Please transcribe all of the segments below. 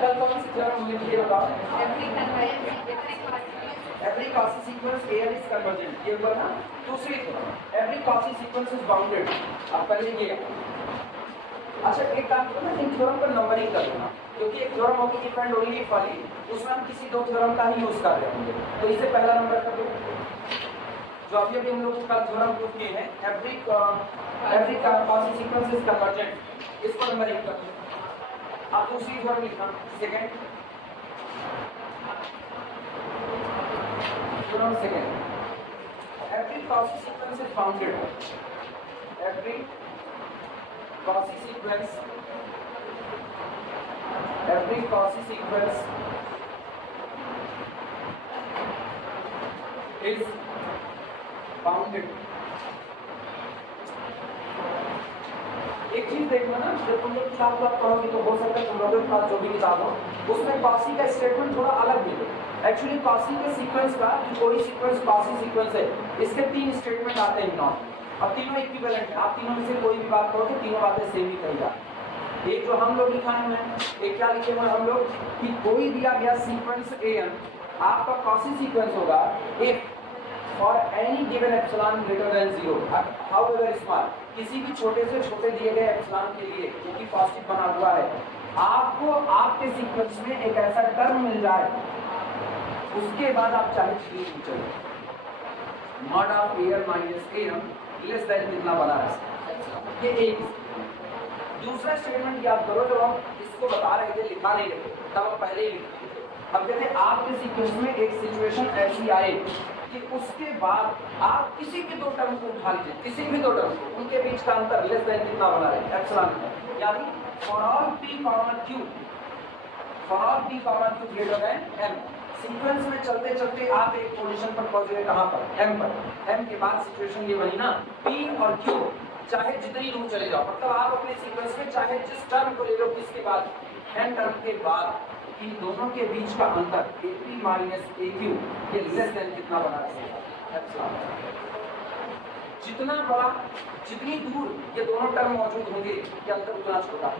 कल कौन सी थ्योरम हुई थी ये बताओ। Every Cauchy sequence AN is convergent, ये हुआ ना। दूसरी theorem every Cauchy sequence is bounded. अब पहले ये अच्छा एक काम करो ना, इन थ्योरम पर नंबरिंग कर देना, क्योंकि एक थ्योरम होगी इफ एंड ओनली इफ वाली, उसमें हम किसी दो थ्योरम का ही यूज कर रहे होंगे, तो इसे पहला नंबर कर दो। जो अभी अभी हम लोग कल थ्योरम प्रूव किए हैं, every Cauchy sequence is convergent, इसको नंबरिंग कर दो। अब दूसरी थ्योरम लिखना, second theorem second, every Cauchy sequence is bounded, every Cauchy sequence is bounded। एक चीज देखना ना, जब तुम लोग किताब पढ़ोगे तो हो सकता है तुम लोगों के पास जो भी किताब हो उसमें Cauchy का स्टेटमेंट थोड़ा अलग मिले। एक्चुअली Cauchy के सीक्वेंस का जो कोई सीक्वेंस Cauchy सीक्वेंस है, इसके तीन स्टेटमेंट आते हैं नॉट, अब तीनों इक्विवेलेंट है। आप तीनों में से कोई भी बात करोगे तीनों बातें सेम ही कहेगा। एक जो हम लोग लिखाए हुए हैं, एक क्या लिखे हुए हैं हम लोग कि कोई दिया गया सीक्वेंस AN आपका Cauchy सीक्वेंस होगा if for any given epsilon greater than 0 however small, किसी भी छोटे से छोटे दिए गए एप्सिलॉन के लिए जो कि पॉजिटिव बना हुआ है, आपको आपके सीक्वेंस में एक ऐसा टर्म मिल जाए, उसके बाद आप चाहे चलिए mod of AN minus AM less than कितना बना है, ये एक। दूसरा स्टेटमेंट याद करो, जब हम इसको बता रहे थे लिखा नहीं रहे तब हम पहले ही लिखते थे। अब कहते हैं आपके सीक्वेंस में एक सिचुएशन ऐसी आए कि उसके बाद आप किसी भी दो टर्म को उठा लीजिए, किसी भी दो टर्म को, उनके बीच का अंतर लेस देन कितना बना रहे एप्सिलॉन, यानी for all P, Q, for all P, Q greater than M। Sequence में चलते चलते आप एक पोजीशन पर पहुंच गए, कहां पर, M पर। M के बाद सिचुएशन ये बनी ना, P और Q चाहे जितनी दूर चले जाओ, मतलब आप अपने सीक्वेंस में चाहे जिस टर्म को ले लो, किसके बाद, n टर्म के बाद, इन दोनों के बीच का अंतर AP माइनस AQ ये लेस देन कितना बना रहेगा, जितना बड़ा, जितनी दूर ये दोनों टर्म मौजूद होंगे ये अंतर उतना छोटा,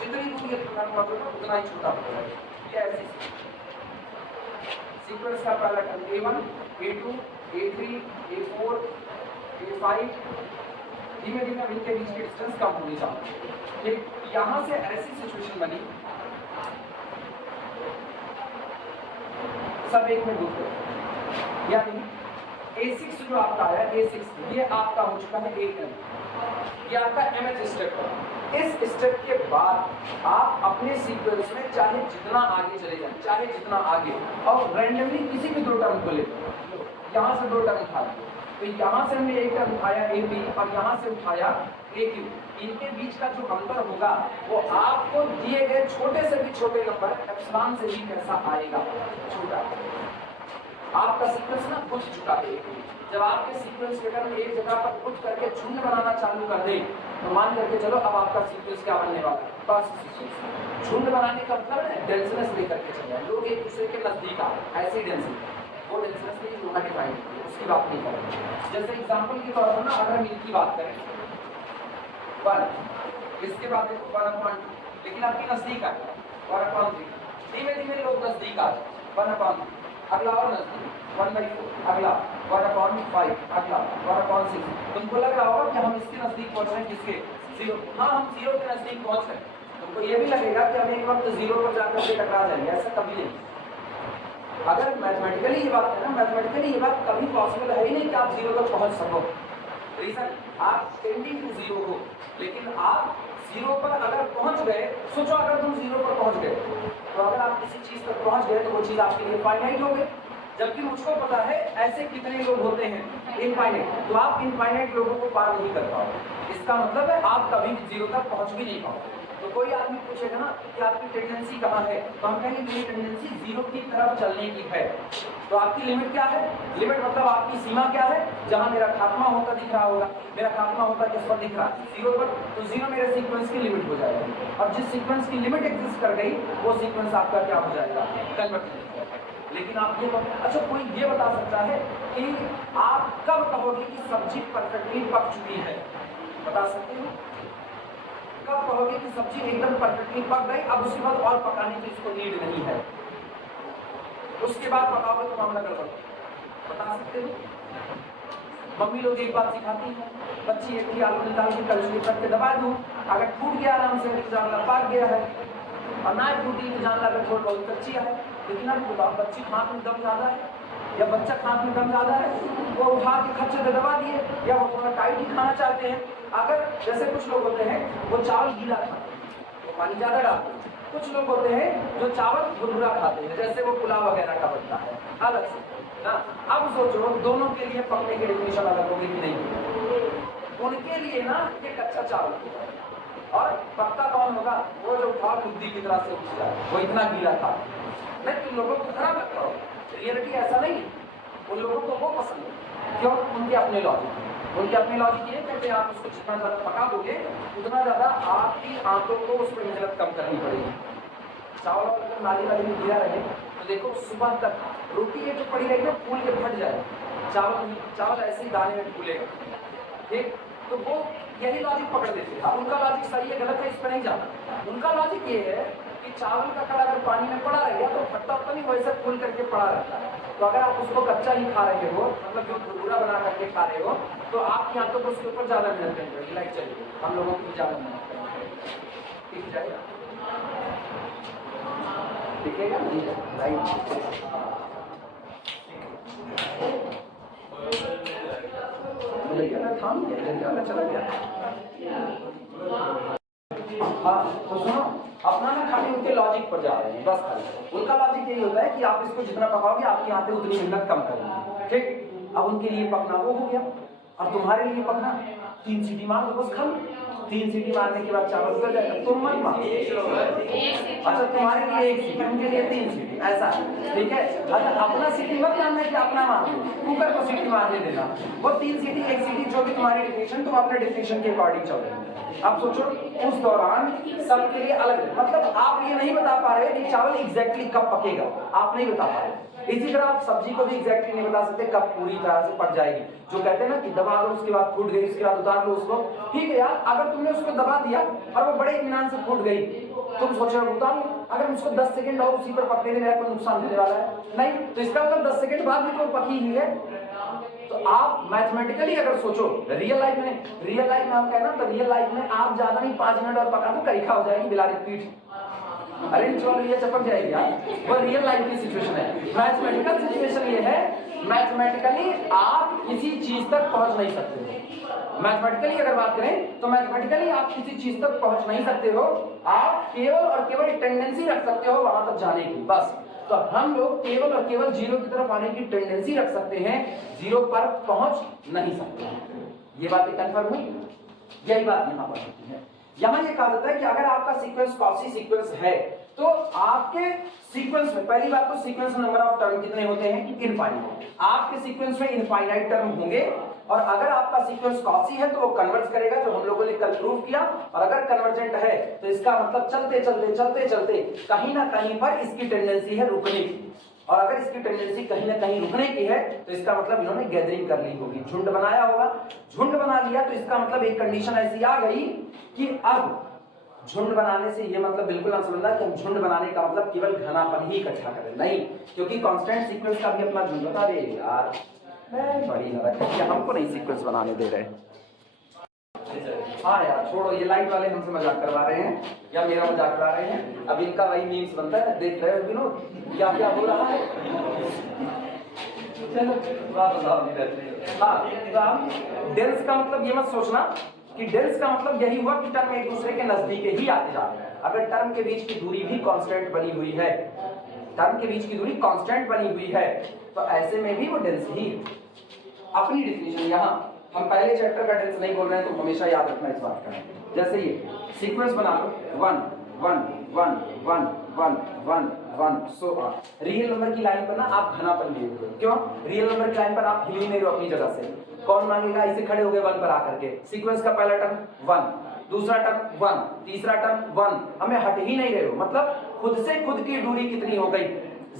जितनी दूर ये टर्म मौजूद है उतना ही छोटा होगा। ये ऐसी सीक्वेंस का पहला term A1, A2, A3, A4, A5, धीमे धीमे इनके बीच की डिस्टेंस कम होनी चाहिए। यहाँ से ऐसी सिचुएशन बनी, सब एक में डूब गए, यानी A6 जो आपका है, A6 ये आपका हो चुका है AM, ये आपका MH स्टेप है। इस स्टेप के बाद आप अपने सीक्वेंस में चाहे जितना आगे चले जाएं, चाहे जितना आगे, और रैंडमली किसी भी दो टर्म को ले, यहाँ से दो टर्म उठा, तो यहाँ से हमने एक टर्म उठाया AP और यहाँ से उठाया AQ, इनके बीच का जो अंतर होगा वो आपको दिए गए छोटे से भी छोटे नंबर एप्सिलॉन से भी कैसा आएगा, छोटा। आपका सीक्वेंस ना बुझ चुका है। जब आपके सीक्वेंस के टर्म एक जगह पर बुझ करके झुंड बनाना चालू कर दे, तो मान करके चलो अब आपका सीक्वेंस क्या बनने वाला है, Cauchy सीक्वेंस। झुंड बनाने का मतलब है डेंसनेस लेकर के चल जाए, लोग एक दूसरे के नजदीक आए, ऐसी डेंसिटी, वो डेंसनेस नहीं जो डिफाइन है, उसकी बात नहीं करें। जैसे एग्जांपल के तौर पर ना अगर हम इनकी बात करें 1, इसके बाद देखो 1/2, लेकिन आपके नजदीक आए 1/3, धीमे धीमे लोग नजदीक आए 1/3, अगला और नजदीक 1/4, अगला 1/5, अगला 1/6। तुमको लग रहा होगा कि हम इसके नजदीक पहुंच रहे हैं, किसके, 0। हाँ, हम 0 के नजदीक पहुंच रहे हैं। तुमको ये भी लगेगा कि हम एक वक्त 0 पर जाकर के टकरा जाएंगे, ऐसा कभी नहीं। अगर मैथमेटिकली ये बात है ना, मैथमेटिकली ये बात कभी पॉसिबल है ही नहीं कि आप 0 तक पहुंच सको। रीजन, आप टेंडिंग टू 0 हो, लेकिन आप 0 पर अगर पहुंच गए, सोचो अगर तुम 0 पर पहुंच गए, तो अगर आप किसी चीज पर पहुंच गए तो वो चीज आपके लिए फाइनाइट हो गई। जबकि मुझको पता है ऐसे कितने लोग होते हैं इनफाइनाइट, तो आप इनफाइनाइट लोगों को पार नहीं कर पाओगे। इसका मतलब है आप कभी 0 तक पहुंच भी नहीं पाओगे। तो कोई आदमी पूछेगा ना कि आपकी टेंडेंसी कहाँ है, तो हम कहेंगे मेरी टेंडेंसी 0 की तरफ चलने की है। तो आपकी लिमिट क्या है, लिमिट मतलब आपकी सीमा क्या है, जहाँ मेरा खात्मा होता दिख रहा होगा, मेरा खात्मा होता किस पर दिख रहा है, 0 पर, तो 0 मेरे सीक्वेंस की लिमिट हो जाएगी। और जिस सीक्वेंस की लिमिट एग्जिस्ट कर गई वो सीक्वेंस आपका क्या हो जाएगा, कन्वर्ट। लेकिन आप ये अच्छा कोई ये बता सकता है कि आप कब कहोगे कि सब्जी परफेक्टली पक चुकी है, बता सकते हो? कब कहोगे कि सब्जी एकदम परफेक्टली पक गई, अब उसके बाद और पकाने की इसको नीड नहीं है, उसके बाद पकाओगे तो मामला गड़बड़। बता सकते हो? मम्मी लोग एक बात सिखाती है, बच्ची एक ही आलू निकाल के कलछुल रख के दबा दूँ, अगर फूट गया आराम से जान ला पक गया है, और ना टूटी तो जान ला अगर थोड़ी बहुत कच्ची है। लेकिन अब बताओ बच्ची खांस में दम ज़्यादा है या बच्चा खांस में दम ज़्यादा है, वो उठा के खच्चे पे दबा दिए, या वो थोड़ा टाइट ही खाना चाहते हैं। अगर जैसे कुछ लोग होते हैं वो चावल गीला खाते हैं तो पानी ज़्यादा डालते हैं, कुछ लोग होते हैं जो चावल भुरभुरा खाते हैं, जैसे वो पुलाव वगैरह का बनता है अलग से ना। अब सोचो दोनों के लिए पकने की डेफिनेशन अलग होगी कि नहीं? उनके लिए ना ये कच्चा चावल और पक्का कौन होगा? वो जो उठा बुद्धि की तरह से उठ जाए, वो इतना गीला था। नहीं, तुम लोगों को खराब लगता हो, रियलिटी ऐसा नहीं है। उन लोगों को वो पसंद है, क्यों? उनके अपने लॉजिक, उनके अपने लॉजिक ये कहते हैं आप उसको जितना ज़्यादा पका दोगे उतना ज़्यादा आपकी आंतों को उस पर मेहनत कम करनी पड़ेगी। चावल अगर नाली वाली में गिरा रहे तो देखो सुबह तक रोटी ये जो पड़ी रहेगी ना फूल के फट जाए, चावल ऐसे ही दाने में फूलेगा, ठीक? तो वो यही लॉजिक पकड़ लेते हैं। अब उनका लॉजिक सही है गलत है इस पर नहीं जाना। उनका लॉजिक ये है कि चावल का कड़ा अगर पानी में पड़ा रहेगा तो फटता तो नहीं, वैसे फूल करके पड़ा रहता है। तो अगर आप उसको कच्चा ही खा रहे हो, मतलब जो भुरभुरा बना करके खा रहे हो, तो आपकी आंतों को उसके ऊपर ज़्यादा मेहनत करनी पड़ेगी। लाइक चलिए हम लोगों को ज़्यादा मेहनत करनी पड़ेगी, ठीक जाएगा? दिखेगा राइट? थाम गया, चला गया। हाँ तो सुनो, अपना ना खाली उनके लॉजिक पर जा रहे हैं बस। खाली उनका लॉजिक यही होता है कि आप इसको जितना पकाओगे आपकी आंतें उतनी मेहनत कम करेंगी, ठीक? अब उनके लिए पकना वो हो गया, और तुम्हारे लिए पकना 3 सीटी मार दो बस। खाली 3 सीटी मारने के बाद चावल उतर जाएगा, तुम मत मारो। अच्छा तुम्हारे लिए 1 सीटी, उनके लिए 3 सीटी, ऐसा ठीक है? अच्छा अपना सीटी मत जानना कि अपना मार दो, कुकर को सीटी मारने देना, वो 3 सीटी 1 सीटी जो भी तुम्हारी डिफिनेशन, तुम अपने डिफिनेशन के अकॉर्डिंग चल रहे हैं। अब सोचो उस दौरान सबके लिए अलग, मतलब आप ये नहीं बता पा रहे कि चावल एग्जैक्टली कब पकेगा, आप नहीं बता पा रहे। इसी तरह आप सब्जी को भी एग्जैक्टली नहीं बता सकते कब पूरी तरह से पक जाएगी। जो कहते हैं ना कि दबा लो उसके बाद फूट गई उसके बाद उतार लो उसको, ठीक है यार, अगर तुमने उसको दबा दिया और वो बड़े इत्मीनान से फूट गई, तुम सोच रहे हो उतार लो। अगर उसको 10 सेकंड और उसी पर पकने में मेरा कोई नुकसान होने वाला है नहीं, तो इसका मतलब 10 सेकंड बाद भी तो पकी ही है। तो आप मैथमेटिकली अगर सोचो, रियल लाइफ में हम कहना, तो रियल लाइफ में आप ज्यादा नहीं 5 मिनट और पका दो करीखा हो जाएगी बिलारी पीठ, अरे चलो ये चपक जाएगी यार। वो रियल लाइफ की सिचुएशन है। मैथमेटिकल सिचुएशन ये है, मैथमेटिकली आप किसी चीज तक पहुंच नहीं सकते। मैथमेटिकली अगर बात करें तो मैथमेटिकली आप किसी चीज तक पहुंच नहीं सकते हो, आप केवल और केवल टेंडेंसी रख सकते हो वहां तक जाने की, बस। तो हम लोग केवल और केवल जीरो की तरफ आने की टेंडेंसी रख सकते हैं, जीरो पर पहुंच नहीं सकते। ये बात कंफर्म हुई? यही बात यहाँ पर होती है। यहाँ ये कहा जाता है कि अगर आपका सीक्वेंस कॉची सीक्वेंस है तो आपके सीक्वेंस में पहली बात तो सीक्वेंस में नंबर ऑफ टर्म कितने होते हैं? इनफाइनाइट। आपके सीक्वेंस में इनफाइनाइट टर्म होंगे, और अगर आपका सीक्वेंस कॉची है तो वो कन्वर्ज करेगा, जो हम लोगों ने कल प्रूव किया। और अगर कन्वर्जेंट है तो इसका मतलब चलते चलते चलते चलते कहीं ना कहीं पर इसकी टेंडेंसी है रुकने की, और अगर इसकी टेंडेंसी कहीं ना कहीं रुकने की है तो इसका मतलब इन्होंने गैदरिंग कर ली होगी, झुंड बनाया होगा। झुंड बना लिया तो इसका मतलब एक कंडीशन ऐसी आ गई कि अब झुंड बनाने से ये मतलब बिल्कुल ना समझना कि हम झुंड बनाने का मतलब केवल घनापन ही इकट्ठा करें, नहीं, क्योंकि कांस्टेंट सीक्वेंस का भी अपना झुंड बता दे यार। मैं बड़ी ज्यादा हमको नहीं सीक्वेंस बनाने दे रहे। हाँ यार छोड़ो, ये लाइट वाले हमसे मजाक करवा रहे हैं या मेरा मजाक करवा रहे हैं। अब इनका वही मीम्स बनता है, देख रहे हो विनोद क्या क्या हो रहा है। चलो हाँ, डेंस का मतलब ये मत सोचना कि डेंस का मतलब यही हुआ कि टर्म एक दूसरे के नजदीक ही आते जा रहे हैं। अगर टर्म के बीच की दूरी भी कांस्टेंट बनी हुई है, टर्म के बीच की दूरी कांस्टेंट बनी हुई है, तो ऐसे में भी वो डेंस ही अपनी डिफिनेशन। यहाँ हम पहले चैप्टर का डेंस नहीं बोल रहे हैं तो हमेशा याद रखना इस बात का। जैसे ये सीक्वेंस बना लो 1 1 1 1 1 1 1 सो रियल नंबर की लाइन पर ना आप घनापन लिए हुए, क्यों? रियल नंबर की लाइन पर आप हिल नहीं रहे हो अपनी जगह से। कौन मांगेगा? इसे खड़े हो गए 1 पर आकर के। सीक्वेंस का पहला टर्म 1, दूसरा टर्म 1, तीसरा टर्म 1, हमें हट ही नहीं रहे हो, मतलब खुद से खुद की दूरी कितनी हो गई?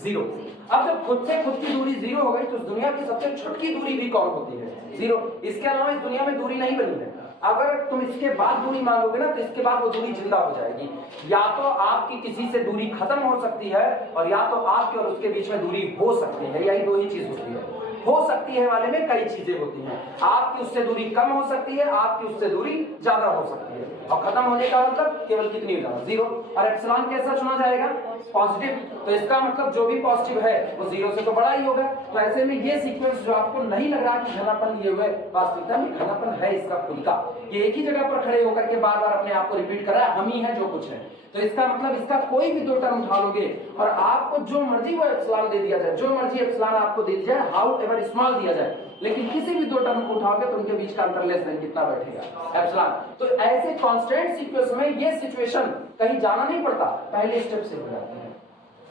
0। अब जब खुद से खुद की दूरी 0 हो गई तो दुनिया की सबसे छोटी दूरी भी कौन होती है? 0। इसके अलावा इस दुनिया में दूरी नहीं बनी है। अगर तुम इसके बाद दूरी मांगोगे ना तो इसके बाद वो दूरी जिंदा हो जाएगी। या तो आपकी किसी से दूरी खत्म हो सकती है और या तो आपके और उसके बीच में दूरी हो सकती है, यही दो ही चीज होती है। हो सकती है वाले में कई चीजें होती हैं, आपकी उससे दूरी कम हो सकती है, आपकी उससे दूरी ज्यादा हो सकती है, और खत्म होने का मतलब केवल कितनी हो जाएगा, 0। और एप्सिलॉन कैसा चुना जाएगा, पॉजिटिव, तो इसका मतलब जो भी पॉजिटिव है वो 0 से तो बड़ा ही होगा। तो ऐसे में ये सीक्वेंस जो आपको नहीं लग रहा कि घनापन लिए हुए, वास्तविकता में घनापन है इसका खुद का, ये एक ही जगह पर खड़े होकर के बार बार अपने आप को रिपीट कर रहा है, हम ही है जो कुछ है। तो इसका मतलब इसका कोई भी दो टर्म उठा लोगे और आपको जो मर्जी वो एप्सिलॉन दे दिया जाए, जो मर्जी एप्सिलॉन आपको दे दिया जाए, हाउ एवर स्मॉल दिया जाए, लेकिन किसी भी दो टर्म को उठाओगे तो उनके बीच का अंतर लेस देन कितना बैठेगा, एप्सिलॉन। तो ऐसे कांस्टेंट सीक्वेंस में ये सिचुएशन कहीं जाना नहीं पड़ता, पहले स्टेप से हो जाती है।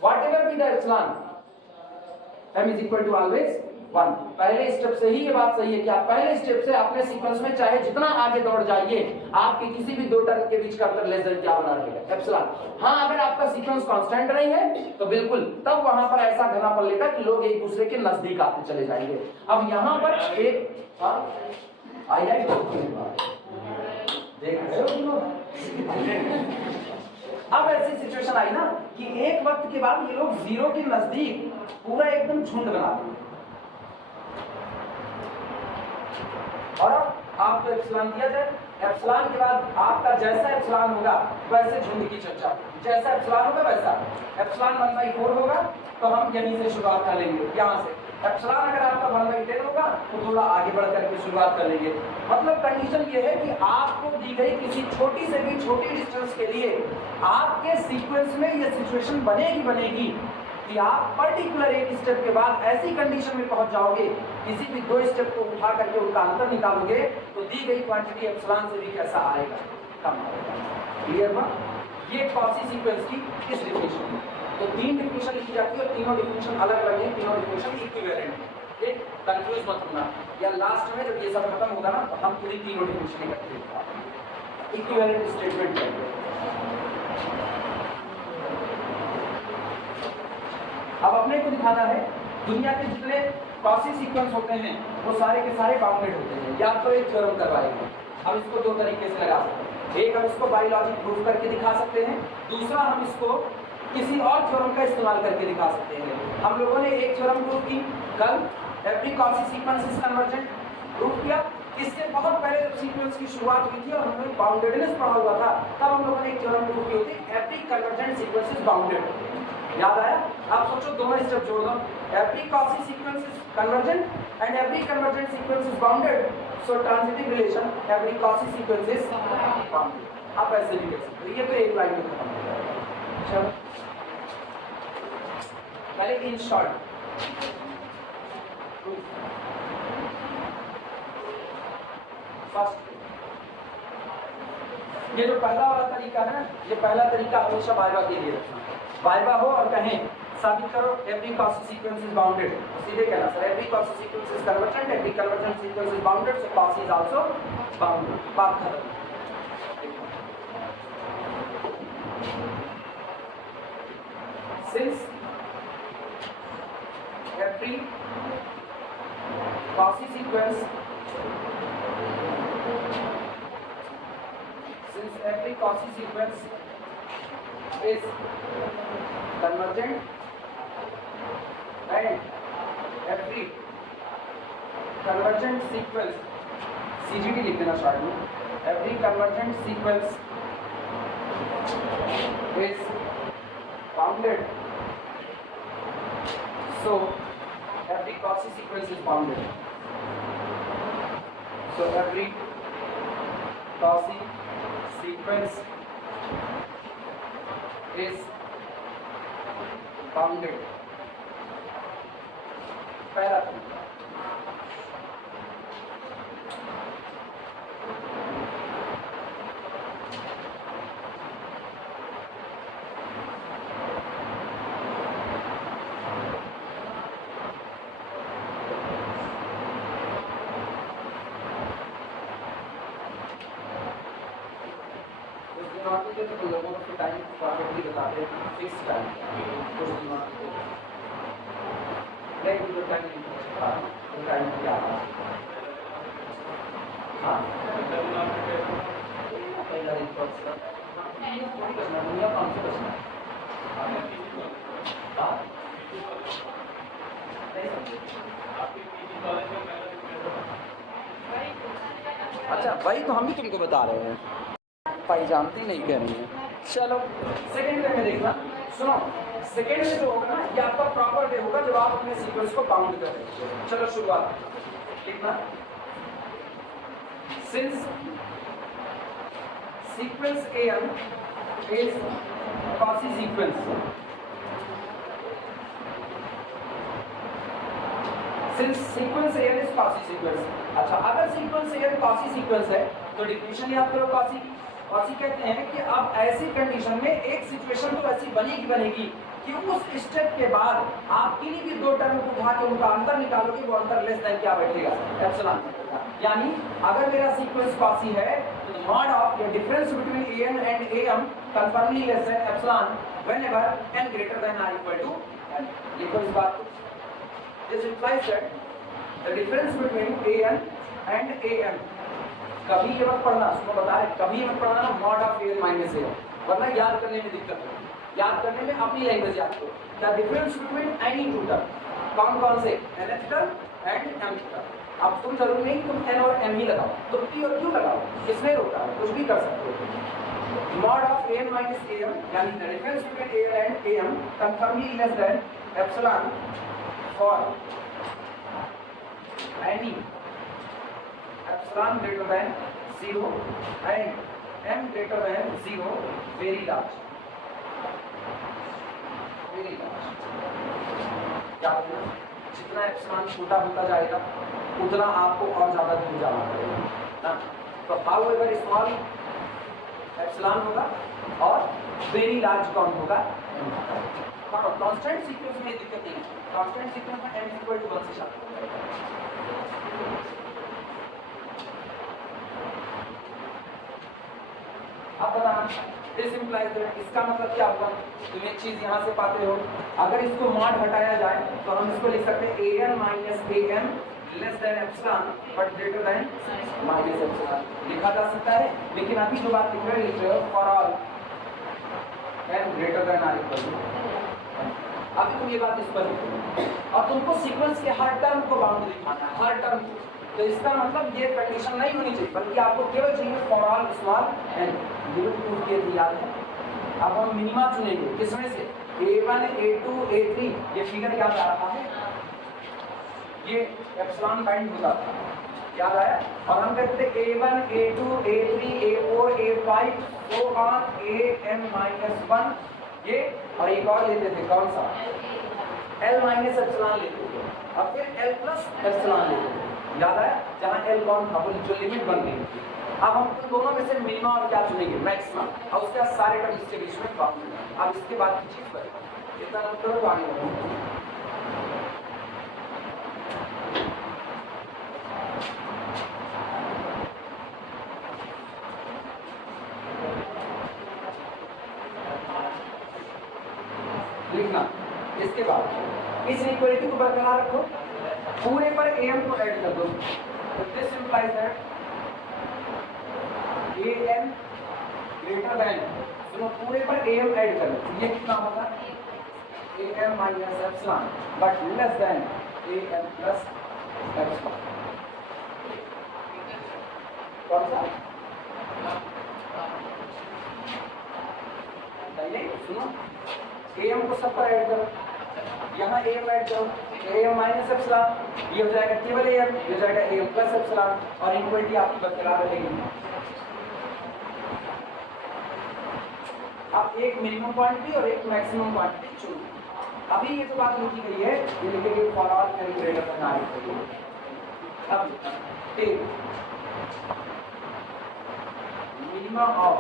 Whatever be the epsilon, m is equal to always 1। पहले स्टेप से ही ये बात सही है कि आप पहले स्टेप से अपने सीक्वेंस में चाहे जितना आगे दौड़ जाइए, आपके किसी भी दो टर्म के बीच का अंतर लेस देन क्या बना रहेगा, एप्सिलॉन। हाँ, अगर आपका सीक्वेंस कांस्टेंट नहीं है तो बिल्कुल तब वहां पर ऐसा घनापन लेगा कि लोग एक दूसरे के नजदीक आते चले जाएंगे। अब यहाँ पर एक देख रहे हो, अब ऐसी सिचुएशन आई ना कि एक वक्त के बाद ये लोग 0 के नजदीक पूरा एकदम झुंड बनाते हैं, और आपको एप्सिलॉन दिया जाए, एप्सिलॉन के बाद आपका जैसा एप्सिलॉन होगा वैसे झुंड की चर्चा, जैसा एप्सिलॉन होगा वैसा एप्सिलॉन 1/4 होगा, तो हम यहीं से शुरुआत कर लेंगे, यहाँ से। एप्सिलॉन अगर आपका 1/10 होगा तो थोड़ा आगे बढ़ करके शुरुआत कर लेंगे। मतलब कंडीशन ये है कि आपको दी गई किसी छोटी से भी छोटी डिस्टेंस के लिए आपके सीक्वेंस में ये सिचुएशन बनेगी कि आप पर्टिकुलर एक स्टेप के बाद ऐसी कंडीशन में पहुंच जाओगे, किसी भी दो स्टेप को उठा करके उनका अंतर निकालोगे तो दी गई क्वांटिटी एप्सिलॉन से भी कैसा आएगा, कम आएगा। क्लियर ना? ये कॉची सीक्वेंस की इस डेफिनेशन। तो 3 डेफिनेशन लिखी जाती है और तीनों डेफिनेशन अलग अलग है, तीनों डेफिनेशन इक्विवेलेंट है। ठीक, कंफ्यूज मत होना, या लास्ट में जब ये सब खत्म होगा ना तो हम पूरी तीनों डेफिनेशन इकट्ठे करेंगे, इक्विवेलेंट स्टेटमेंट करेंगे। अब अपने को दिखाना है दुनिया के जितने कॉची सीक्वेंस होते हैं वो सारे के सारे बाउंडेड होते हैं, या तो एक थ्योरम करवाएंगे। हम इसको दो तरीके से लगा सकते हैं, एक हम इसको बायोलॉजिक प्रूफ करके दिखा सकते हैं, दूसरा हम इसको किसी और थ्योरम का इस्तेमाल करके दिखा सकते हैं। हम लोगों ने एक थ्योरम प्रूफ की कल, every Cauchy sequence is convergent, proof किया। इससे बहुत पहले जब सीक्वेंस की शुरुआत हुई थी और हमने बाउंडेडनेस पढ़ा हुआ था, तब हम लोगों ने एक थ्योरम प्रूफ की होती, every convergent sequence is bounded. याद आया? आप सोचो, दोनों स्टेप जोड़ दो, every Cauchy sequence is convergent and every convergent sequence is bounded, so transitive relation every Cauchy sequence is bounded. आप ऐसे भी कह सकते हो, ये तो एक लाइन में खत्म हो जाएगा। चलो पहले इन शॉर्ट फर्स्ट, ये जो पहला वाला तरीका है, ये पहला तरीका हमेशा वाइवा के लिए रखना। वाइवा हो और कहें साबित करो every Cauchy sequence is bounded, सीधे कहना sir every Cauchy sequence is convergent, every convergent sequence is bounded, so Cauchy is also bounded. बात खत्म। Since every Cauchy sequence, since every Cauchy sequence is convergent and every convergent sequence, CGD लिख देना short में, every convergent sequence is bounded, so every Cauchy sequence is bounded. So every Cauchy sequence is bounded. पहला तो लोगों को time perfectly बताते हैं, fix time, कुछ टाइम नहीं पता टाइम क्या है। हाँ पहला दिन थोड़ी बचना दुनिया काम से बचना हाँ नहीं समझे अच्छा भाई तो हम भी तुमको बता रहे हैं भाई जानते ही नहीं कह रही हैं चलो सेकंड वे में देखना सुनो सेकंड में जो होगा ना ये आपका प्रॉपर वे होगा जब आप अपने सीक्वेंस को बाउंड कर रहे हैं चलो शुरुआत लिखना since sequence am is Cauchy sequence since sequence an is Cauchy sequence अच्छा अगर सीक्वेंस an Cauchy sequence है तो डिफिनेशन याद करो Cauchy कहते हैं कि अब ऐसी कंडीशन में एक सिचुएशन तो ऐसी बनेगी कि उस स्टेप के बाद आप किन्हीं भी दो टर्म को उठा के उनका अंतर निकालोगे वो अंतर लेस देन क्या बैठेगा एप्सिलॉन यानी अगर मेरा सीक्वेंस Cauchy है तो mod of the difference between an and am conformally less than epsilon whenever n greater than or equal to n लिखो इस बात को this implies that the difference between an and am कभी ये मत पढ़ना उसको बता रहे कभी ये मत पढ़ना ना mod of an minus a वरना याद करने में दिक्कत है याद करने में अपनी लैंग्वेज याद करो the difference between any two term कौन से nth term and mth term अब तुम जरूरी नहीं तुम n और m ही लगाओ तुम p और q लगाओ किसने रोका है कुछ भी कर सकते हो mod of an minus am यानी the difference between an and am conformally less than epsilon for any epsilon greater than 0 and m greater than 0 very large क्या जितना एप्सिलॉन छोटा होता जाएगा उतना आपको और ज्यादा दूर जाना पड़ेगा ना तो हाउ एवर स्मॉल एप्सिलॉन होगा और वेरी लार्ज कौन होगा कांस्टेंट सीक्वेंस में दिक्कत नहीं है कांस्टेंट सीक्वेंस में n इक्वल टू 1 से शामिल अब बताना दिस इंप्लाइज दैट इसका मतलब क्या होगा तुम एक चीज यहाँ से पाते हो अगर इसको मॉड हटाया जाए तो हम इसको लिख सकते हैं an minus am less than epsilon but greater then minus epsilon लिखा जा सकता है लेकिन अभी जो बात लिख रहे हो for all n greater then और इक्वल टू अभी तुम ये बात इस पर लिखो और तुमको सीक्वेंस के हर टर्म को बाउंड दिखाना है हर टर्म तो इसका मतलब ये कंडीशन नहीं होनी चाहिए बल्कि आपको केवल चाहिए for all small n limit proof किए थे याद है अब हम मिनिमा चुनेंगे किसमें से a1 a2 a3 ये फिगर याद आ रहा है ये एप्सिलॉन काइंड होता था याद आया और हम कहते थे a1 a2 a3 a4 a5 so on am-1 ये और एक और लेते थे कौन सा l माइनस एप्सिलॉन लेते थे और फिर l प्लस एप्सिलॉन लेते थे याद आया जहाँ l कौन था वो जो लिमिट बन गई अब हम उन दोनों में से मिनिमा और क्या चुनेंगे मैक्सिमम और उसके बाद सारे टर्म इसके बीच में बाउंड अब इसके बाद की चीज पर इतना नोट करो तो आगे बढ़ो लिखना इसके बाद इस इक्वलिटी को बरकरार रखो पूरे पर am को ऐड कर दो this implies that am greater than सुनो पूरे पर am ऐड कर लो ये कितना होगा am minus epsilon but less than am plus epsilon कौन सा नहीं सुनो am को सब पर ऐड करो यहाँ am ऐड करो am माइनस एप्सिलॉन ये हो जाएगा केवल am ये हो जाएगा am प्लस एप्सिलॉन और इक्वलिटी आपकी बरकरार रहेगी आप एक मिनिमम क्वांटिटी और एक मैक्सिमम क्वांटिटी चुनो अभी ये जो बात लिखी गई है ये लिखेंगे for all n greater than or equal to अब टेक मिनिमम ऑफ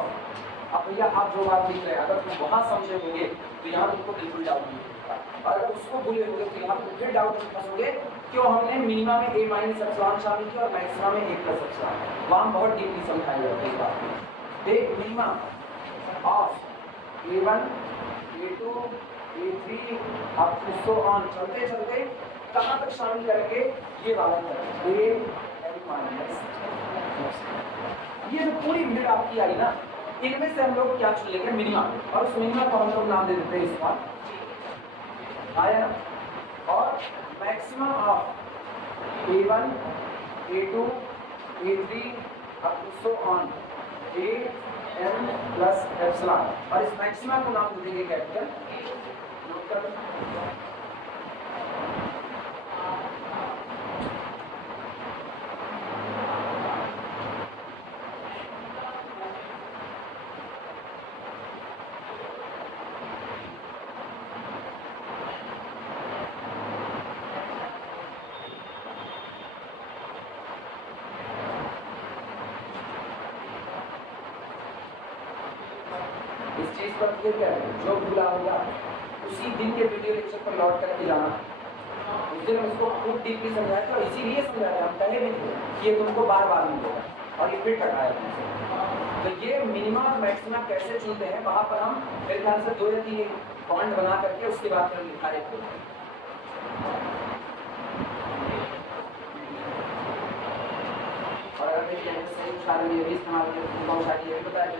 अब भैया आप जो बात लिख रहे हैं अगर तुम वहां समझे होंगे तो यहाँ तुमको बिल्कुल डाउट नहीं होगा अगर उसको भूले होंगे तो यहाँ तुम फिर डाउट में फंसोगे क्यों हमने मिनिमम में a माइनस एप्सिलॉन शामिल किया और मैक्सिमम में a प्लस एप्सिलॉन वहाँ बहुत डीपली समझाया जाता है इस बात को take minimum of a1 a2 a3 अब सो ऑन चलते चलते कहाँ तक शामिल करेंगे ये वाला a n माइनस ये जो पूरी भीड़ आपकी आई ना, इनमें से हम लोग क्या चुन लेंगे, मिनिमा, और उस मिनिमा को हम लोग नाम दे देते हैं स्मॉल, आया ना। और maximum of A1 A2 A3 up to so on AM plus epsilon, और इस मैक्सिमा को नाम दे देंगे कैपिटल। नोट कर इस चीज पर फिर क्या है, जो भूला होगा उसी दिन के वीडियो लेक्चर पर लौट करके जाना। उस दिन हम इसको खूब डीपली समझाया था, इसीलिए समझाया हम कहे भी थे कि ये तुमको बार बार मिलेगा, और ये फिर टकराया तुमसे। तो ये मिनिमा और मैक्सिमा कैसे चुनते हैं, वहां पर हम मेरे ख्याल से 2 या 3 पॉइंट बना करके उसके बाद फिर लिखा है। और अगर ये भी इस्तेमाल करते बहुत सारी ये भी बताया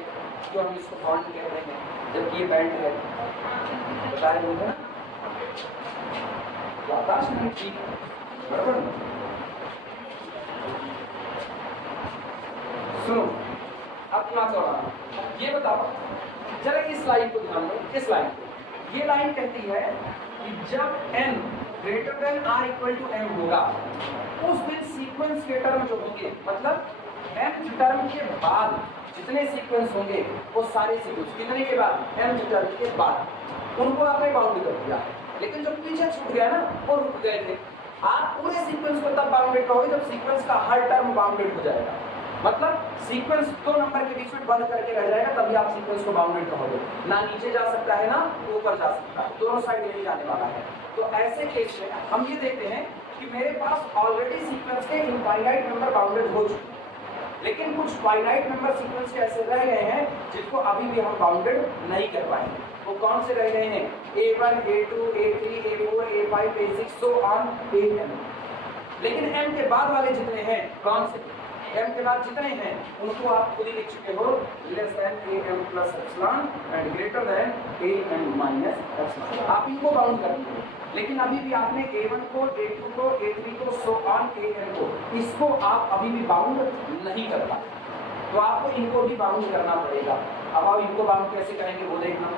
क्यों हम इसको बॉन्ड कहते हैं, जबकि ये बैंड है, बताया होगा ना। यादाश्त नहीं ठीक, बराबर। सुनो, अब दिमाग चौड़ा, ये बताओ जरा इस लाइन को ध्यान दो, इस लाइन को। ये लाइन कहती है कि जब n greater than r equal to m होगा, उस दिन सीक्वेंस के टर्म जो होंगे, मतलब nth टर्म के बाद जितने सीक्वेंस होंगे वो सारे सीक्वेंस कितने के बाद, nth टर्म के बाद, उनको आपने बाउंड कर दिया। लेकिन जो पीछे छूट गया ना, वो रुक गए थे। आप पूरे सीक्वेंस को तब बाउंडेड करोगे जब सीक्वेंस का हर टर्म बाउंडेड हो जाएगा, मतलब सीक्वेंस 2 नंबर के बीच में बंद करके रह जाएगा, तभी आप सीक्वेंस को बाउंडेड कहोगे। ना नीचे जा सकता है ना ऊपर जा सकता है, दोनों साइड यही जाने वाला है। तो ऐसे केस में हम ये देखते हैं कि मेरे पास ऑलरेडी सीक्वेंस के इनफाइनाइट नंबर बाउंडेड हो चुके हैं, लेकिन कुछ फाइनाइट नंबर सीक्वेंस ऐसे रह गए हैं जिनको अभी भी हम बाउंडेड नहीं कर पाएंगे। वो कौन से रह गए हैं, A1 A2 A3 A4 A5 A6 so on AM। लेकिन m के बाद वाले जितने हैं, कौन से m के बाद जितने हैं उनको आप खुद ही लिख चुके हो, less than AM plus epsilon and greater than AM minus epsilon. आप इनको बाउंड कर दीजिए, लेकिन अभी भी आपने A1 को A2 को A3 को सो ऑन AM को, इसको आप अभी भी बाउंड नहीं कर पाए, तो आपको इनको भी बाउंड करना पड़ेगा। अब आप इनको बाउंड कैसे करेंगे वो देखना।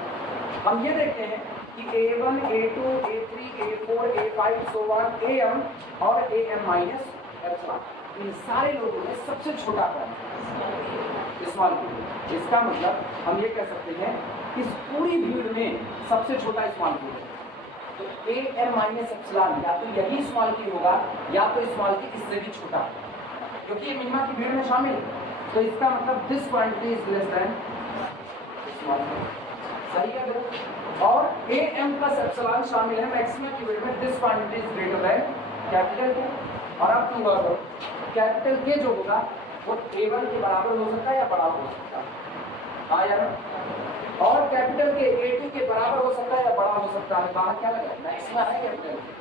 हम ये देखते हैं कि A1 A2 A3 A4 A5 so on AM और AM माइनस एप्सिलॉन, इन सारे लोगों में सबसे छोटा टर्म स्मॉल q। इसका मतलब हम ये कह सकते हैं इस पूरी भीड़ में सबसे छोटा स्मॉल q है। तो AM माइनस एप्सिलॉन या तो यही स्मॉल q होगा, या तो स्मॉल q इससे भी छोटा, क्योंकि ये मिनिमा की भीड़ में शामिल है। तो इसका मतलब this quantity is less then small q, सही है। और AM प्लस एप्सिलॉन शामिल है मैक्सिमम की भीड़ में, this quantity is greater than capital K। और अब तुम गौर करो, कैपिटल K जो होगा वो A1 के बराबर हो सकता है या बड़ा हो सकता है, हाँ या ना। और कैपिटल K A2 के बराबर हो सकता है या बड़ा हो सकता है, बाहर क्या लगा मैक्सिमा है कैपिटल K।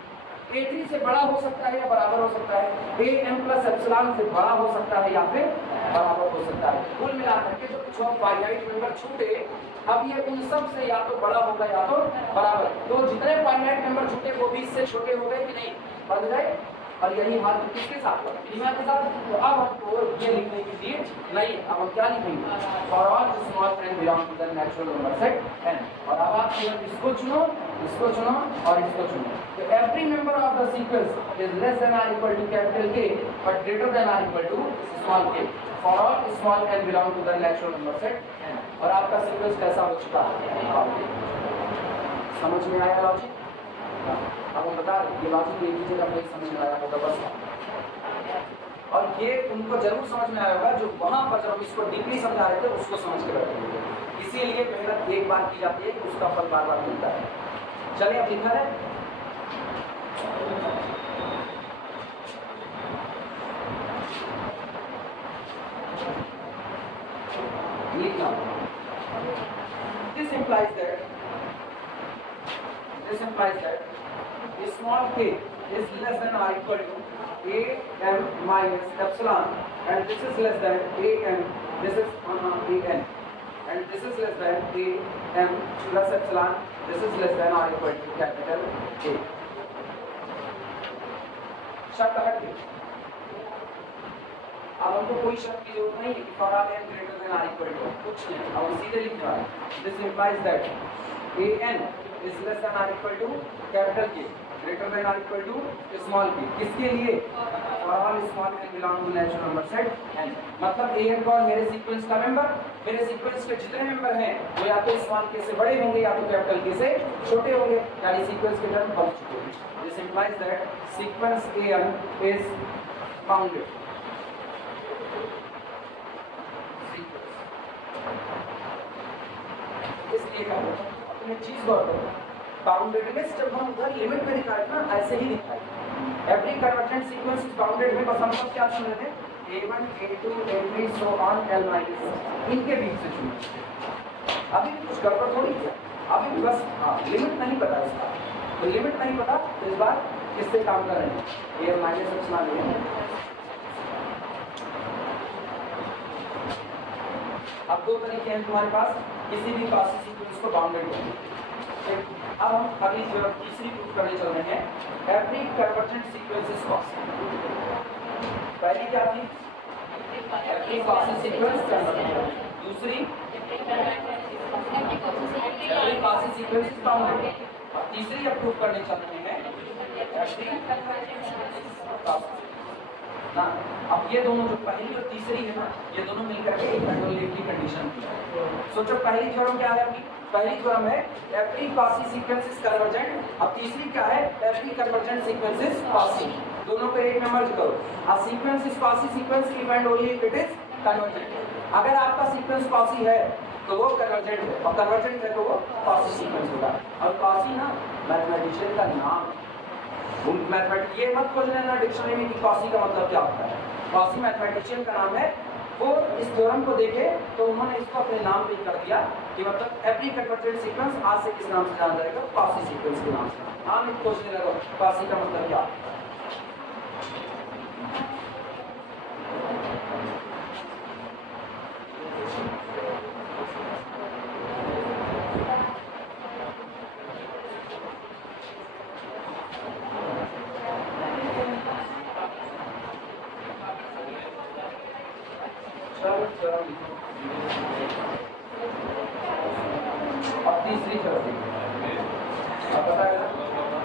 A3 से बड़ा हो सकता है या बराबर हो सकता है, AM प्लस एप्सिलॉन से बड़ा हो सकता है या फिर बराबर हो सकता है। कुल मिलाकर के जो कुछ फाइनाइट नंबर छूटे, अब ये उन सब से या तो बड़ा होगा या तो बराबर। तो जितने फाइनाइट नंबर छूटे वो भी इससे छोटे हो गए कि नहीं, बन गए। और यही हाल किसके साथ हुआ, मिनिमा के साथ। तो अब हमको ये लिखने की नीड नहीं, अब हम क्या लिखेंगे, for all small n belong to the natural number set n। और अब आप इसको चुनो, इसको चुनो और इसको चुनो। तो every member of the sequence is less than or equal to capital K but greater than or equal to small k for all small n belong to the natural number set n। और आपका sequence कैसा हो चुका है, समझ में आया logic. अब हम बता रहे ये लॉजिक एक ही जगह पे समझ में आया होगा बस। और ये उनको जरूर समझ में आया होगा जो वहां पर जब हम इसको डीपली समझा रहे थे उसको समझ के बैठे होंगे। इसीलिए मेहनत एक बार की जाती है, उसका फल बार बार मिलता है। चलिए अब लिखा है लिखना, this implies that small k is less than or equal to am minus epsilon, and this is less than am, this is an, and this is less than am plus epsilon, this is less than or equal to capital A. शब्द हट गए। अब हमको कोई शब्द की जरूरत नहीं है कि for all n greater than or equal to, कुछ नहीं, अब सीधे लिखने वाले। This implies that an is less than or equal to capital K, greater than or equal to small p, किसके लिए? for all small n belong to natural number set n, मतलब an कौन? मेरे सीक्वेंस का member, मेरे sequence के जितने member हैं वो या तो स्मॉल k से बड़े होंगे या तो कैपिटल K से छोटे होंगे, यानी सीक्वेंस के टर्म बन चुके हैं। This implies that sequence an is bounded। इसलिए क्या होता है, अपने चीज गौर करो, बाउंडेडनेस जब हम उधर लिमिट में दिखाए ना, ऐसे ही दिखाए। Every convergent sequence is bounded में, बस हम लोग क्या चुन रहे थे? a1 a2 a3 so on l minus, इनके बीच से चुने। अभी कुछ गड़बड़ थोड़ी किया, अभी बस लिमिट नहीं पता इसका, तो लिमिट नहीं पता तो इस बार किससे काम कर रहे हैं? a minus epsilon a। अब दो तरीके हैं तुम्हारे पास किसी भी क्लासिक सीक्वेंस को बाउंडेड करने के। अब हम अगली जो तीसरी प्रूफ करने चल रहे हैं, every convergent sequence is classic. पहली क्या थी? Every classic sequence convergent. दूसरी every classic sequence is bounded. अब तीसरी अब प्रूफ करने चल रहे हैं एवरी ना। अब ये दोनों जो पहली और तीसरी है ना, ये दोनों मिलकर के एक कंट्रोलेट की कंडीशन की। सोचो पहली थ्योरम क्या है आपकी? पहली थ्योरम है every classic sequence is convergent. अब तीसरी क्या है? Every convergent sequence is classic. दोनों को एक में मर्ज करो। A sequence is classic sequence if and only if it is convergent. अगर आपका सीक्वेंस क्लासिक है तो वो कन्वर्जेंट है, और कन्वर्जेंट है तो वो क्लासिक सीक्वेंस होगा। और क्लासिक ना मैथमेटिशियन का नाम, ये मत खोज लेना डिक्शनरी में कि क्लासिक का मतलब क्या होता है। क्लासिक मैथमेटिशियन का नाम है। वो इस थ्योरम को देखे तो उन्होंने इसको अपने नाम पे कर दिया कि मतलब एवरी कन्वर्जेंट सीक्वेंस आज से किस नाम से जाना जाएगा? क्लासिक सीक्वेंस के नाम से। नाम एक खोजने लगा क्लासिक का मतलब क्या। अब तीसरी थ्योरम अब बताया ना,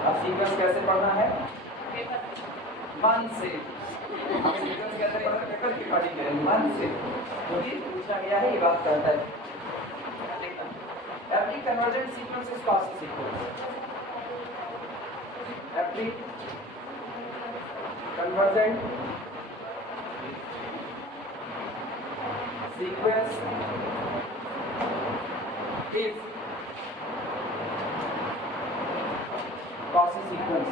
अब सीक्वेंस कैसे पढ़ना है? मन से। सीक्वेंस कैसे पढ़ना है? पेपर की पढ़ी है मन से, क्योंकि पूछा गया है, ये बात करता है। Every convergent sequence is classic sequence. Every convergent sequence is Cauchy sequence।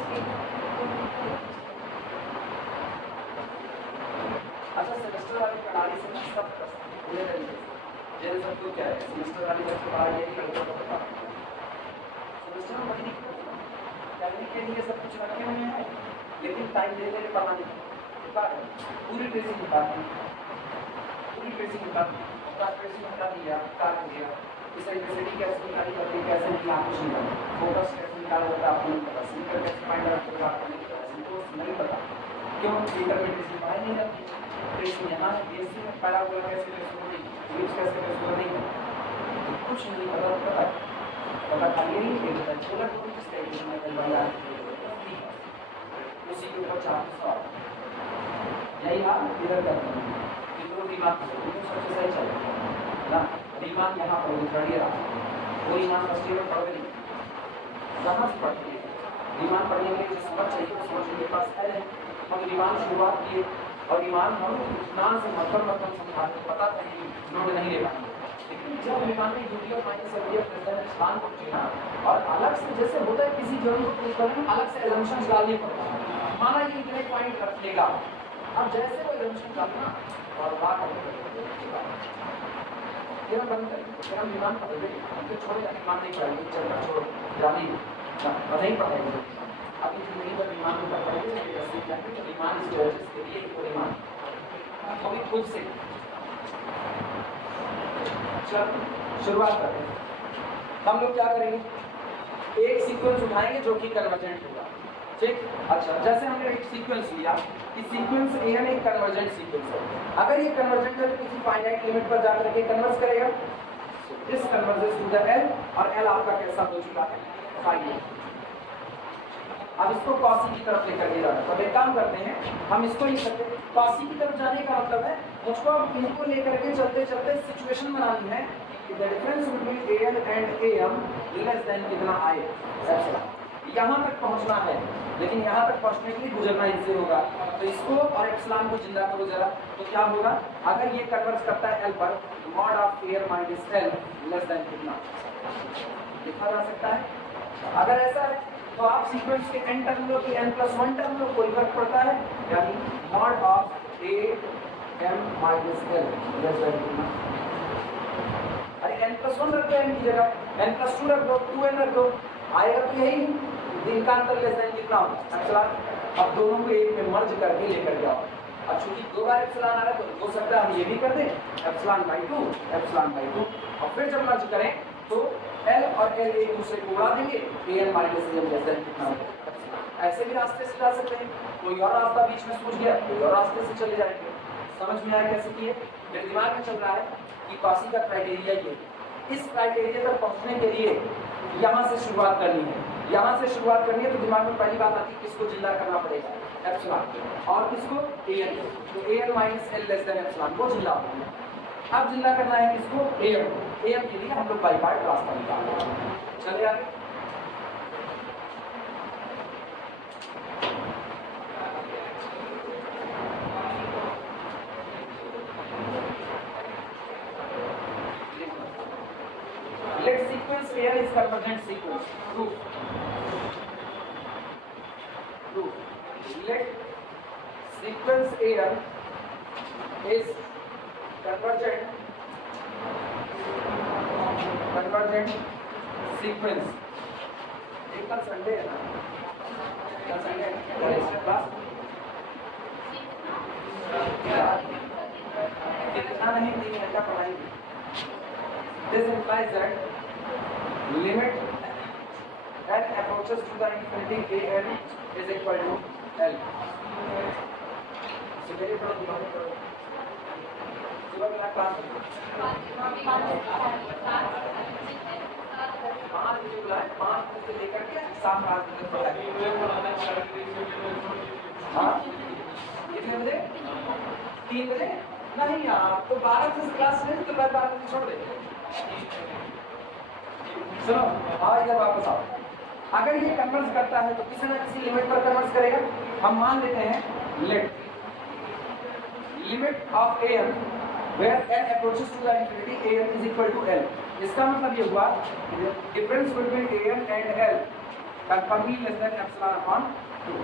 अच्छा, सेमेस्टर वाली प्रणाली से ना सब पूरे तरीके से जैसे सब कुछ क्या है सेमेस्टर वाली बस के बारे में ये करते हो पता सेमेस्टर में बड़ी दिक्कत है, करने के लिए सब कुछ रखे हुए हैं लेकिन टाइम दे दे पढ़ाने की पूरी ट्रेसिंग बता दी, पूरी ट्रेसिंग बता दी, ट्रेसिंग बता दिया, काट दिया, इस इंटेंसिटी कैसे निकाली जाती है, कैसे निकाला कुछ नहीं पता, फोकस कैसे निकाला जाता है आपको नहीं पता, स्पीकर कैसे फाइंड आउट करना आपको नहीं पता, सिंपल नहीं पता, क्यों स्पीकर में ट्रेसिंग पढ़ाई नहीं जाती, ट्रेसिंग यहाँ है, बीएससी में पैराबोला कैसे ट्रेस हो रही, लिप्स कैसे ट्रेस हो रही, कुछ नहीं पता, पता खाली नहीं है, पता छोला टोली किस तरीके में बनना है, उसी के ऊपर 4 सवाल यही आप इधर करते हैं कितनों दिमाग सबसे सही चलेगा ना, दिमाग यहाँ पर थर्ड ईयर वो ईमान फर्स्ट ईयर में पढ़ गई कहाँ से पढ़ती है, ईमान पढ़ने के लिए जो समझ चाहिए वो समझ के पास है, हम ईमान शुरुआत किए और ईमान हम इतना से मतलब समझाते पता था कि नोट नहीं ले पाएंगे, लेकिन जब ईमान ने यूटी और माइनस स्थान को चुना और अलग से जैसे होता है किसी जर्नल को प्रूव करने में अलग से एजम्पशंस डालने पड़ते हैं, माना ये इतने पॉइंट रख लेगा, अब जैसे वो एजम्पशन डालना और बात फिर हम बंद करेंगे, फिर हम ईमान पढ़ेंगे, हम तो छोड़े ईमान नहीं पढ़ेंगे, चलना छोड़ो जाने नहीं पढ़ेंगे, अभी जिंदगी पर ईमान ऊपर पड़ेगी तो ईमान इसके लिए ईमान अभी खुद से। चलो शुरुआत करते हैं। हम लोग क्या करेंगे, एक सीक्वेंस उठाएंगे जो कि कन्वर्जेंट होगा, ठीक। अच्छा, जैसे हमने एक सीक्वेंस लिया कि सीक्वेंस एन एक कन्वर्जेंट सीक्वेंस है। अगर ये कन्वर्जेंट है तो किसी फाइनाइट लिमिट पर जाकर के कन्वर्ज करेगा, this converges to the l, और एल आपका कैसा हो चुका है, फाइनाइट। अब इसको कॉसी की तरफ लेकर के जाना, तो एक काम करते हैं, हम इसको लिख सकते हैं। कॉसी की तरफ जाने का मतलब है मुझको अब इनको लेकर के चलते चलते सिचुएशन बनानी है कि the difference between n and m less than कितना आए, यहाँ तक पहुँचना है, लेकिन यहाँ तक पहुँचने के लिए गुजरना इनसे होगा। तो इसको और एप्सिलॉन को जिंदा करो जरा, तो क्या होगा, अगर ये कन्वर्ज करता है एल पर, mod of air minus l less than कितना लिखा जा सकता है। अगर ऐसा है तो आप सीक्वेंस के n टर्म लो कि n+1 टर्म लो, कोई फर्क पड़ता है, यानी mod of a m minus l less than कितना। अरे n+1 रख दो n की जगह, n+2 रख दो, 2n रख दो, आएगा तो यही, इनका अंतर लेस देन कितना होगा, एप्सिलॉन। अब दोनों को एक में मर्ज करके लेकर जाओ। अब चूंकि दो बार एप्सिलॉन आ रहा है तो हो सकता है हम ये भी कर दें, एप्सिलॉन/2 एप्सिलॉन/2, और फिर जब मर्ज करें तो L और L एक दूसरे को उड़ा देंगे, An minus L less than कितना होगा। ऐसे भी रास्ते से जा सकते हैं, कोई और रास्ता बीच में सूझ गया, कोई और रास्ते से चले जाएंगे। समझ में आया कैसे किए? मेरे दिमाग में चल रहा है कि कॉसी का क्राइटेरिया ये, इस क्राइटेरिया तक पहुंचने के लिए यहाँ से शुरुआत करनी है, यहाँ से शुरुआत करनी है। तो दिमाग में पहली बात आती है किसको जिंदा करना पड़ेगा, एप्सिलॉन, और किसको, An को। तो An minus L less than epsilon को जिंदा होगा। अब जिंदा करना है किसको, एम। एम के लिए हम लोग बाई पार्ट रास्ता निकालते हैं। चले आगे, let sequence n is convergent sequence, let sequence n is convergent sequence। एक कल संडे है ना, कल संडे है क्लास कितना नहीं, 3 घंटा पढ़ाएंगे। This implies that limit n approaches to the infinity an is equal to L। so मेरे थोड़ा दिमाग में करो, सुबह मेरा क्लास 5 बजे बुलाए, 5 बजे से लेकर के 7-8 बजे तक। हाँ, कितने बजे, 3 बजे नहीं यार, तो 12 बजे क्लास नहीं, तो 12 बजे छोड़ दे। सुनो, आओ इधर वापस आओ। अगर ये कन्वर्ज करता है तो किसी न किसी लिमिट पर कन्वर्ज करेगा। हम मान लेते हैं let limit of an where n approaches to the infinity an is equal to L। इसका मतलब ये हुआ difference between an and L कंफर्मली less than epsilon upon 2।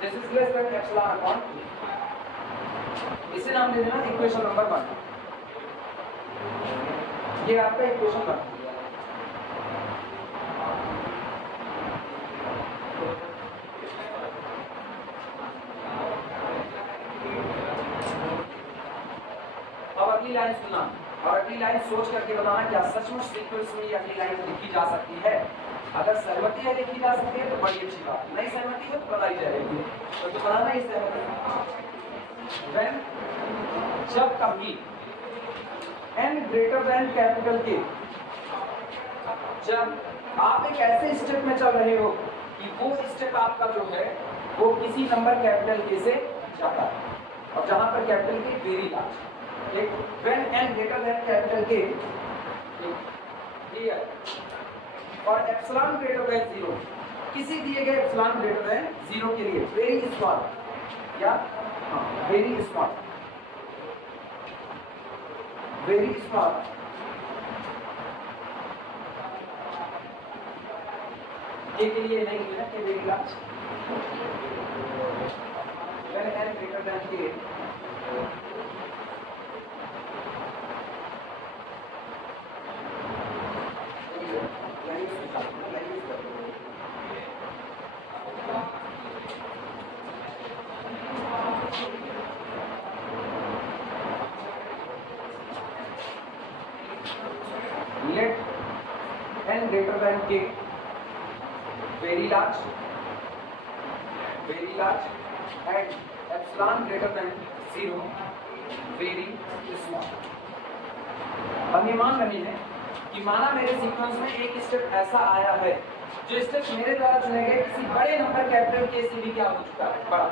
This is less than epsilon upon 2। इसे नाम दे देना इक्वेशन नंबर 1। ये आपका equation 1। अब अगली लाइन सुनना, और अगली लाइन सोच करके बताना क्या सचमुच सीक्वेंस में ये अगली लाइन लिखी जा सकती है। अगर सहमति है लिखी जा सकती है तो बड़ी अच्छी बात, नहीं सहमति है तो बताई जाएगी। तो बनाना ही सहमति। When जब कभी n ग्रेटर देन कैपिटल के, जब आप एक ऐसे स्टेप में चल रहे हो कि वो स्टेप आपका जो है वो किसी नंबर कैपिटल के से जाता है, और जहां पर कैपिटल के very large, when n greater than capital K here और एप्सिलॉन ग्रेटर देन 0, किसी दिए गए एप्सिलॉन ग्रेटर देन 0 के लिए वेरी स्मॉल या वेरी स्मॉल ये के लिए नहीं है ना कि very large, when n greater than K n greater than k, very large, and epsilon greater than 0, very small। हम ये मान रहे हैं कि माना मेरे सीक्वेंस में एक स्टेप ऐसा आया है जो स्टेप मेरे द्वारा चुने गए किसी बड़े नंबर कैपिटल के से भी क्या हो चुका है, बड़ा।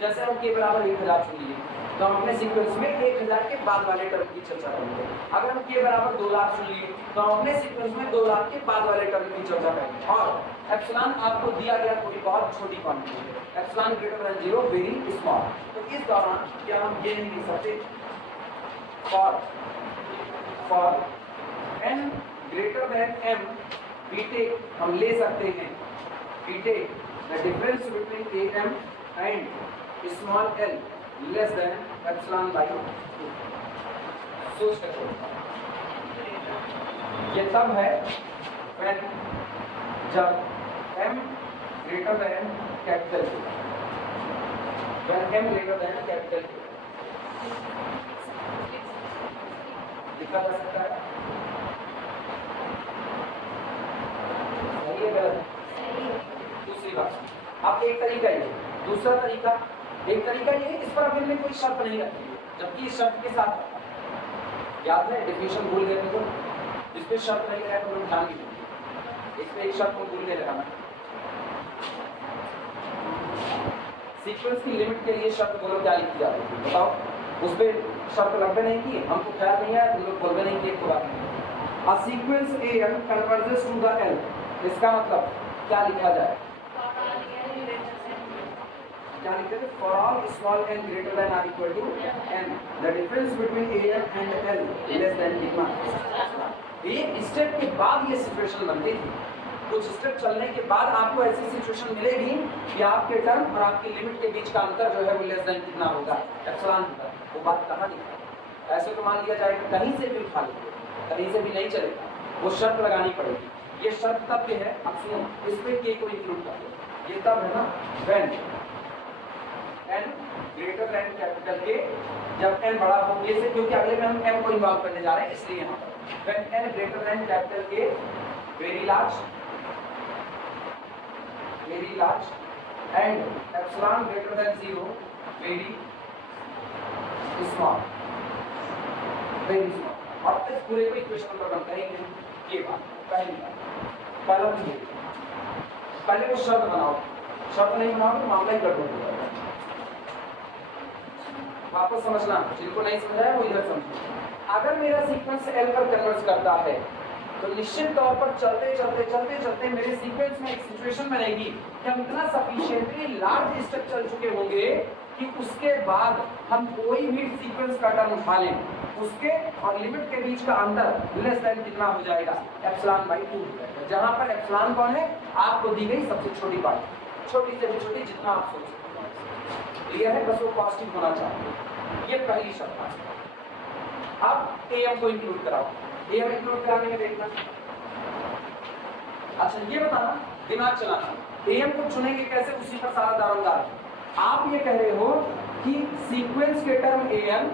जैसे हम k बराबर 1000 चुन लिए तो हम अपने सीक्वेंस में 1000 के बाद वाले टर्म की चर्चा करेंगे। अगर हम k बराबर 2 लाख चुन लिए तो हम अपने सीक्वेंस में 2 लाख के बाद वाले टर्म की चर्चा करेंगे। और एप्सिलॉन आपको दिया गया कोई बहुत छोटी क्वांटिटी है, epsilon greater than 0, very small. तो इस दौरान क्या हम ये नहीं लिख सकते, for n greater then m we take, हम ले सकते हैं we take the difference between am and small l less than epsilon by 2। सोच कर ये तब है when जब m greater than capital K, when m greater than capital K लिखा जा सकता है। सही है गलत है? दूसरी बात, अब एक तरीका ये, दूसरा तरीका, एक तरीका ये है इस पर अभी हमने कोई शर्त नहीं रखी है, जबकि इस शर्त के साथ याद है डेफिनेशन भूल गए थे तो इस पे शर्त नहीं लगाया तो हम ध्यान नहीं, इस पे एक शर्त को भूल गए लगाना। सीक्वेंस की लिमिट के लिए शर्त बोलो क्या लिखी जाती है, बताओ। उस पे शर्त लगते नहीं की, हमको ख्याल नहीं है, तुम लोग बोलते नहीं कि एक बात नहीं। A sequence am converges to the L, इसका मतलब क्या लिखा जाए, क्या लिखते थे, for all small n greater than or equal to n, the difference between am and L less than कितना। एक स्टेप के बाद ये सिचुएशन बनती थी, कुछ स्टेप चलने के बाद आपको ऐसी सिचुएशन मिलेगी कि आपके टर्म और आपकी लिमिट के बीच का अंतर जो है वो लेस देन कितना होगा, एप्सिलॉन होगा। वो बात कहाँ लिखा, ऐसे तो मान लिया जाए कहीं से भी उठा लीजिए, कहीं से भी नहीं चलेगा, वो शर्त लगानी पड़ेगी। ये शर्त तब है, अब सुनो, इस पे के को इंक्लूड कर दो, ये तब है ना when n greater then capital K, जब n बड़ा हो k से, क्योंकि अगले में हम m को इन्वॉल्व करने जा रहे हैं इसलिए यहाँ पर when n greater then capital K, very large and epsilon greater than 0, very small. और इस पूरे को इक्वेशन नंबर बनता है ये बात, पहली बात, पहले वो शर्त बनाओ, शर्त नहीं बनाओ तो मामला ही गड़बड़ हो जाएगा। वापस समझना, जिनको नहीं समझा है वो इधर समझो। अगर मेरा सीक्वेंस L पर कन्वर्ज करता है तो निश्चित तौर पर चलते मेरे सीक्वेंस में एक सिचुएशन बनेगी कि हम इतना सफिशिएंटली लार्ज स्टेप चल चुके होंगे कि उसके बाद हम कोई भी सीक्वेंस का टर्म उठा लें, उसके और लिमिट के बीच का अंतर लेस देन कितना हो जाएगा, एप्सिलॉन बाई 2 हो जाएगा। जहां पर एप्सिलॉन कौन है, आपको दी गई सबसे छोटी बात, छोटी से भी छोटी जितना आप सोच सकते हैं। क्लियर है, बस वो पॉजिटिव होना चाहिए। ये पहली शर्त है। अब am को इंक्लूड कराओ, am इंक्लूड कराने में देखना, अच्छा ये बताना, दिमाग चलाना, am को चुनेंगे कैसे, उसी पर सारा दारोमदार। आप ये कह रहे हो कि सीक्वेंस के टर्म am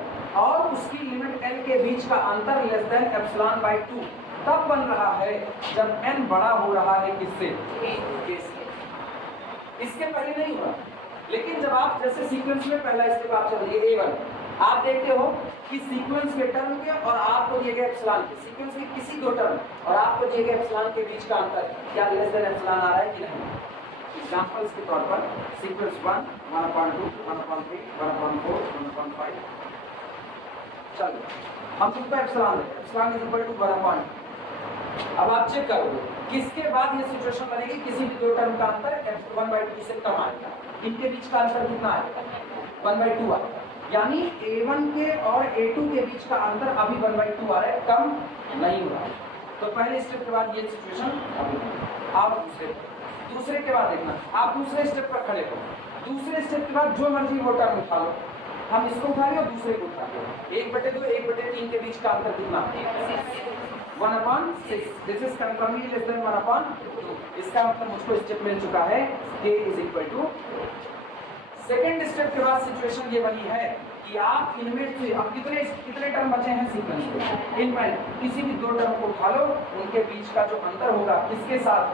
और उसकी लिमिट n के बीच का अंतर लेस देन एप्सिलॉन बाई 2 तब बन रहा है जब n बड़ा हो रहा है किससे, k से। इसके पहले नहीं हुआ, लेकिन जब आप जैसे सीक्वेंस में पहला स्टेप आप चल रही है a1, आप देखते हो कि सीक्वेंस के टर्म के और आपको दिए गए एप्सिलॉन के, सीक्वेंस के किसी दो टर्म और आपको दिए गए एप्सिलॉन के बीच का अंतर क्या लेस देन एप्सिलॉन आ रहा है कि नहीं। एग्जांपल्स के तौर पर सीक्वेंस 1, 1/2, 1/3, 1/4, 1/5, चलो हम सबको एप्सिलॉन लेते हैं, एप्सिलॉन इज इक्वल टू 1/2। अब आप चेक करोगे किसके बाद ये सिचुएशन बनेगी, किसी भी दो टर्म का अंतर 1/2 से कम आएगा, इनके बीच का अंतर कितना आएगा, 1/2 आएगा। यानी a1 के और a2 के बीच का अंतर अभी 1/2 आ रहा है, कम नहीं हो रहा है। तो पहले स्टेप के बाद ये सिचुएशन अभी आप दूसरे के बाद देखना, आप दूसरे स्टेप पर खड़े हो, दूसरे स्टेप के बाद जो मर्जी वो टर्म उठा लो, हम इसको उठा रहे और दूसरे को उठा रहे, 1/2 1/3 के बीच का अंतर कितना, 1/6। This is conformally less than 1/2। इसका मतलब मुझको स्टेप मिल चुका है k is equal to. Second step के बाद सिचुएशन ये बनी है कि आप इनमें से अब कितने कितने टर्म बचे हैं सीक्वेंस में, इनमें किसी भी 2 टर्म को उठा लो, उनके बीच का जो अंतर होगा किसके साथ,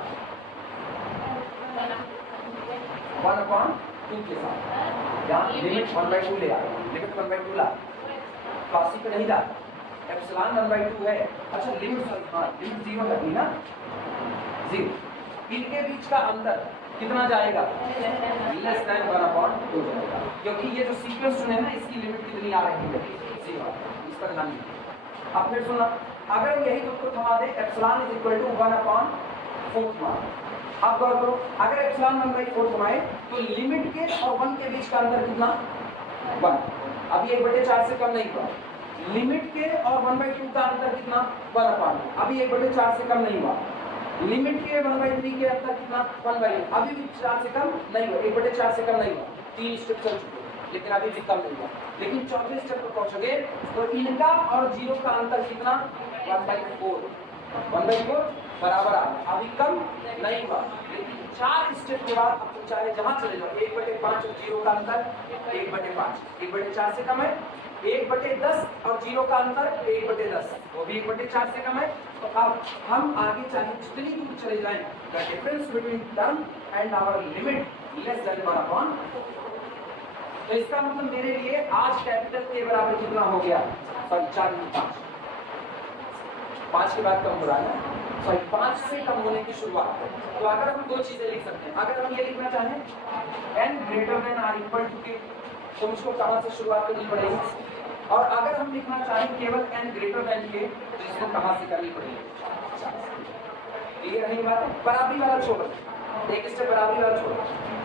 1/2 के साथ। यहाँ लिमिट 1/2 ले आ, लिमिट 1/2 ला, क्लासिक पे नहीं ला, एप्सिलॉन 1/2 है। अच्छा लिमिट, हाँ लिमिट 0 लगी ना, 0। इनके बीच का अंतर कितना जाएगा, लेस देन 1/2 जाएगा, क्योंकि ये जो सीक्वेंस चुने ना इसकी लिमिट कितनी आ रही है, 0, इस पर ध्यान दीजिए। अब फिर सुनना, अगर यही दोनों थमा दे एप्सिलॉन इज इक्वल टू 1/4 थमा, अब गौर करो, अगर एप्सिलॉन 1/4 थमाए तो लिमिट के और 1 के बीच का अंतर कितना, 1। अभी 1/4 से कम नहीं हुआ, लिमिट के और 1/2 का अंतर कितना, 1/2, अभी 1/4 से कम नहीं हुआ, लिमिट के 1/3 के अंतर कितना, 1/8, अभी भी 4 से कम नहीं हुआ, 1/4 से कम नहीं हुआ, 3 स्टेप चल चुके लेकिन अभी भी कम नहीं हुआ। लेकिन चौथे स्टेप पर पहुंचोगे तो इनका और 0 का अंतर कितना, 1/4 बराबर आ गया, अभी कम नहीं हुआ। लेकिन 4 स्टेप के बाद अब चाहे जहां चले जाओ, 1/5 और 0 का अंतर 1/5, 1/4 से कम है, 1/10 और 0 का अंतर 1/10, वो भी 1/4 से कम है। तो अब हम आगे चाहे जितनी दूर चले जाएं, the difference between term and our limit less than 1/4। तो इसका मतलब मेरे लिए आज कैपिटल के बराबर कितना हो गया, सॉरी 4 × 5 के बाद कम हो रहा है, सॉरी 5 से कम होने की शुरुआत है। तो अगर हम 2 चीजें लिख सकते हैं, अगर हम ये लिखना चाहें n greater than or equal to K, तो मुझको कहां से शुरुआत करनी पड़ेगी, और अगर हम लिखना चाहें केवल n ग्रेटर देन के, तो इसको कहां से करनी पड़ेगी, क्लियर नहीं बात है। बराबरी वाला छोड़, एक स्टेप बराबरी वाला छोड़।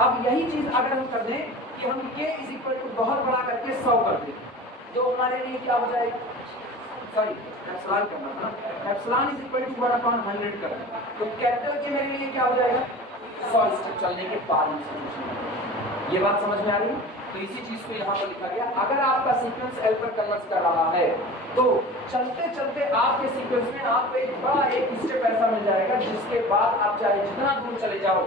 अब यही चीज अगर हम कर दें कि हम k इज इक्वल टू बहुत बड़ा करके 100 कर दें, तो हमारे लिए क्या हो जाएगा, सॉरी एप्सिलॉन करना था, एप्सिलॉन इज इक्वल टू 1/100 करना, तो कैपिटल के मेरे लिए क्या हो जाएगा, 100 स्टेप चलने के बाद। ये बात समझ में आ रही है। तो इसी चीज को यहाँ पर लिखा गया, अगर आपका सीक्वेंस एल पर कन्वर्ट कर रहा है तो चलते चलते आपके सीक्वेंस में आपको एक बड़ा एक स्टेप ऐसा मिल जाएगा जिसके बाद आप चाहे जितना दूर चले जाओ,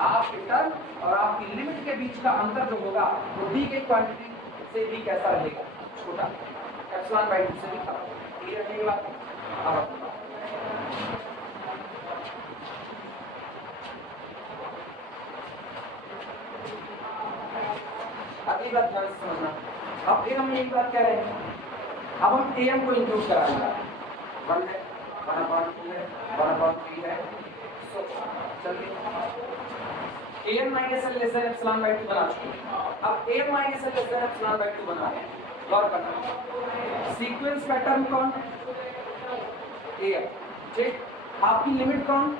आपके टर्म और आपकी लिमिट के बीच का अंतर जो होगा वो दी गई क्वांटिटी से भी कैसा रहेगा, छोटा, एप्सिलॉन/2 से भी कम। क्लियर है ये बात? अब अगली बात ध्यान से समझना, अब फिर हम एक बात कह रहे हैं, अब हम am को इंक्लूड कराएंगे, 1 है, 1/2 है, 1/3 है, सो चलिए am minus l less than epsilon बना चुके हैं। अब am minus l less than epsilon बना है, गौर करना, सीक्वेंस का टर्म कौन, am, ठीक, आपकी लिमिट कौन,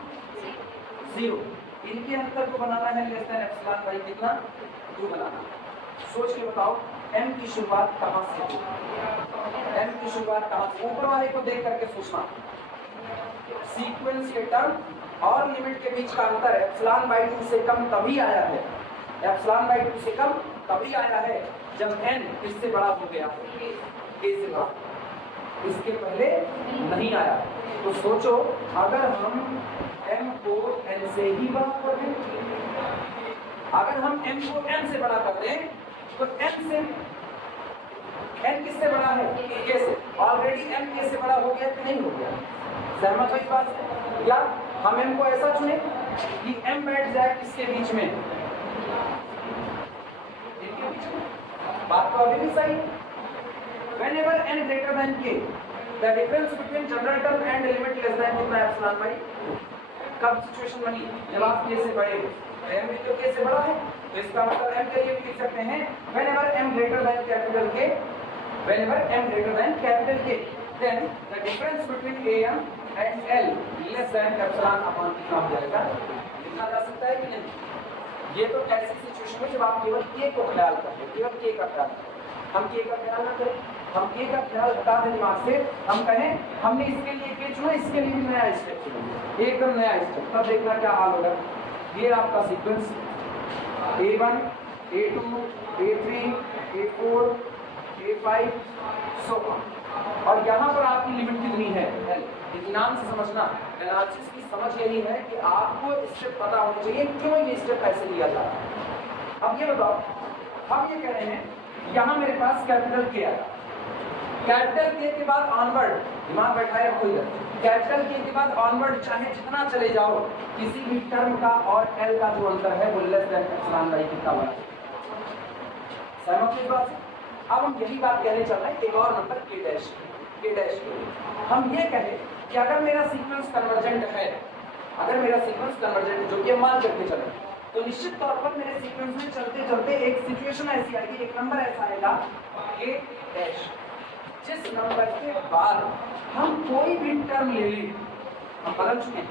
0, इनके अंतर को बनाना है लेस देन एप्सिलॉन कितना, 2 बनाना। सोच के बताओ m की शुरुआत कहां से होगी, m की शुरुआत कहां से, ऊपर वाले को देख करके सोचना, सीक्वेंस के टर्म और लिमिट के बीच का अंतर एप्सिलॉन/2 से कम तभी आया है, एप्सिलॉन/2 से कम तभी आया है जब n इससे बड़ा हो गया, a से बड़ा, इसके पहले नहीं आया। तो सोचो अगर हम m को n से ही बड़ा कर दें, अगर हम m को n से बड़ा कर दें तो n से n किससे बड़ा है, k से, ऑलरेडी m k से बड़ा हो गया कि नहीं हो गया, सहमत हो इस बात से? या हम m को ऐसा चुने कि m बैठ जाए किसके बीच में, इनके बीच में, बात तो अभी भी सही। whenever n greater than k, the difference between general term and limit less than कितना एप्सिलॉन/2, कब सिचुएशन बनी, जब आप k से बड़े हो, m भी तो k से बड़ा है, तो इसका मतलब m के लिए भी लिख सकते हैं whenever m greater than capital K, whenever m greater than capital K, then the difference between am and l less than epsilon upon कितना हो जाएगा, लिखा जा सकता है कि नहीं। ये तो ऐसी सिचुएशन है जब आप केवल k को ख्याल करते हैं, केवल k का ख्याल करें, हम k का ख्याल ना करें, हम k का ख्याल हटा दें दिमाग से, हम कहें हमने इसके लिए k चुना, इसके लिए भी नया स्टेप चुना, एकदम नया स्टेप, तब देखना क्या हाल होगा। ये आपका sequence A1, A2, A3, A4, A5, so on, और यहाँ पर आपकी लिमिट कितनी है, L। इत्मीनान से समझना, एनालिसिस की समझ यही है कि आपको स्टेप पता होना चाहिए क्यों ये स्टेप ऐसे लिया जा रहा है। अब ये बताओ, हम ये कह रहे हैं यहाँ मेरे पास कैपिटल के आया, कैपिटल के के बाद ऑनवर्ड, दिमाग बैठाए रखो इधर, कैपिटल के के बाद ऑनवर्ड चाहे जितना चले जाओ, किसी भी टर्म का और एल का जो अंतर है वो लेस देन एप्सिलॉन बाई कितना बड़ा। सहमत इस बात से? अब हम यही बात कहने चल रहे हैं एक और नंबर के डैश हम ये कहें कि अगर मेरा सीक्वेंस कन्वर्जेंट है, अगर मेरा सीक्वेंस कन्वर्जेंट जो कि मान करके चले, तो निश्चित तौर पर मेरे सीक्वेंस में चलते चलते एक सिचुएशन ऐसी आएगी, एक नंबर ऐसा आएगा के डैश, जिस नंबर के बाद हम कोई भी टर्म ले लें, हम बदल चुके हैं,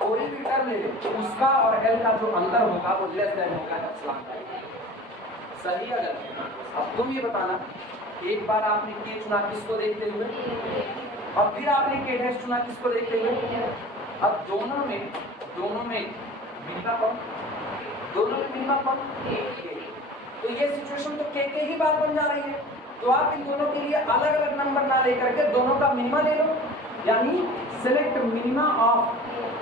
कोई भी टर्म ले लें, उसका और एल का जो अंतर होगा वो लेस देन होगा एप्सिलॉन बाई। सही है गलत? अब तुम ये बताना, एक बार आपने के चुना किसको देखते हुए, और फिर आपने के डैश चुना किसको देखते हुए, अब दोनों में मिनिमा कौन, दोनों में मिनिमा कौन, तो ये सिचुएशन तो के ही बात बन जा रही है। तो आप इन दोनों के लिए अलग अलग नंबर ना लेकर के दोनों का मिनिमा ले लो, यानी सिलेक्ट मिनिमा ऑफ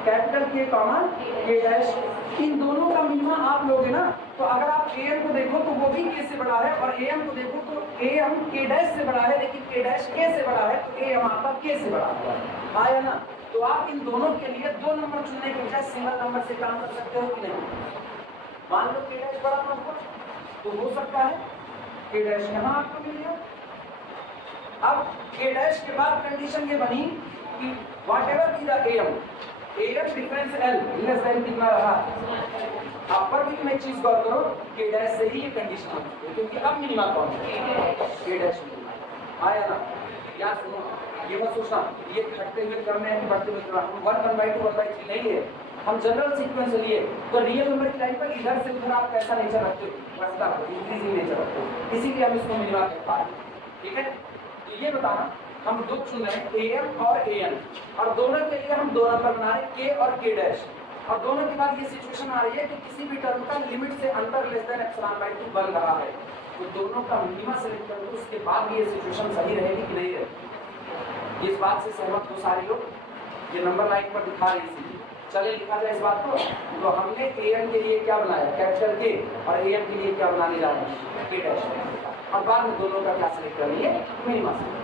कैपिटल के कॉमा के डैश, इन दोनों का मिनिमा आप लोगे ना, तो अगर आप एम को देखो तो वो भी के से बड़ा है, और एम को देखो तो एम के डैश से बड़ा है, लेकिन के डैश के से बड़ा है, तो एम आपका के से बड़ा है, आया ना? तो आप इन दोनों के लिए दो नंबर चुनने के बजाय सिंगल नंबर से काम कर सकते हो कि नहीं? मान लो के डैश बड़ा नंबर तो हो सकता है के डैश यहाँ आपको मिल गया। अब के डैश के बाद कंडीशन ये बनी कि whatever be the m difference l less than कितना रहा, आप पर भी तुम एक चीज गौर करो, के डैश से ही ये कंडीशन होती है, क्योंकि अब मिनिमा कौन है, के डैश मिनिमा, आया ना? यार सुनो, ये मत सोचना ये घटते हुए क्रम में है कि बढ़ते हुए क्रम, हम 1/2 1/3 नहीं है, हम जनरल सीक्वेंस लिए तो रियल नंबर की लाइन पर इधर से उधर आप कैसा नेचर रखते हो, बढ़ता हो, इंक्रीजिंग नेचर रखते हो, इसीलिए हम इसको मिनिमा कह पा रहे हैं। ठीक है, तो ये बताना हम दो चुन रहे हैं एम और एन, और दोनों के लिए हम दो नंबर बना रहे हैं के और के डैश, और दोनों के बाद ये सिचुएशन आ रही है कि किसी भी टर्म का लिमिट से अंतर लेस देन एप्सिलॉन बाई 2 बन रहा है, तो दोनों का मिनिमा सेलेक्ट कर दो, उसके बाद ये सिचुएशन सही रहेगी कि नहीं रहेगी। इस बात से सहमत हो सारे लोग? ये नंबर लाइन पर दिखा रही थी, चले लिखा जाए इस बात को। तो हमने एम के लिए क्या बनाया, कैपिटल के, और एम के लिए क्या बनाने जा रहे हैं, के डैश, और बाद में दोनों का क्या सेलेक्ट कर लिए, मिनिमा सेलेक्ट।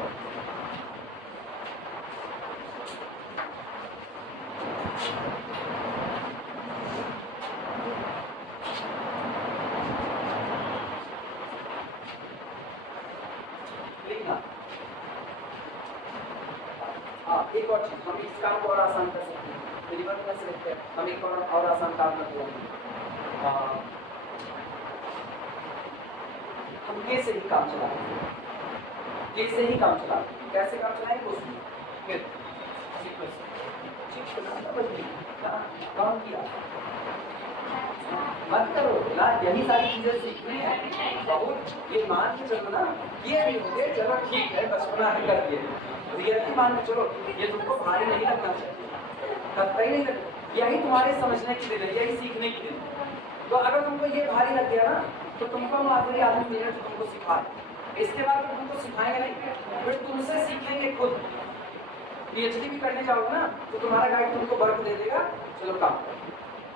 एक और चीज, हम इस काम को और आसान कर सकते हैं, मिनिमम का सिलेक्ट है, हम एक और आसान काम करते हैं, हम के से ही काम चलाते हैं, के से ही काम चलाते हैं, कैसे काम चलाएंगे उसमें फिर काम किया मत करो ना, यही सारी चीजें सीखनी है बहुत, ये मान के चलो ना, ये भी हो गए, चलो ठीक है, बचपना है कर दिए, रियलिटी मान के चलो, ये तुमको भारी नहीं लगना चाहिए, लगता ही नहीं लगता, यही तुम्हारे समझने की दिन है, यही सीखने की दिन है। तो अगर तुमको ये भारी लग गया ना, तो तुमको आखिरी आदमी मिले जो तुमको सिखाए, इसके बाद तो तुमको सिखाएंगे नहीं, फिर तुमसे सीखेंगे खुद। पीएचडी भी करने जाओगे ना, तो तुम्हारा गाइड तुमको वर्क दे देगा, चलो काम करो।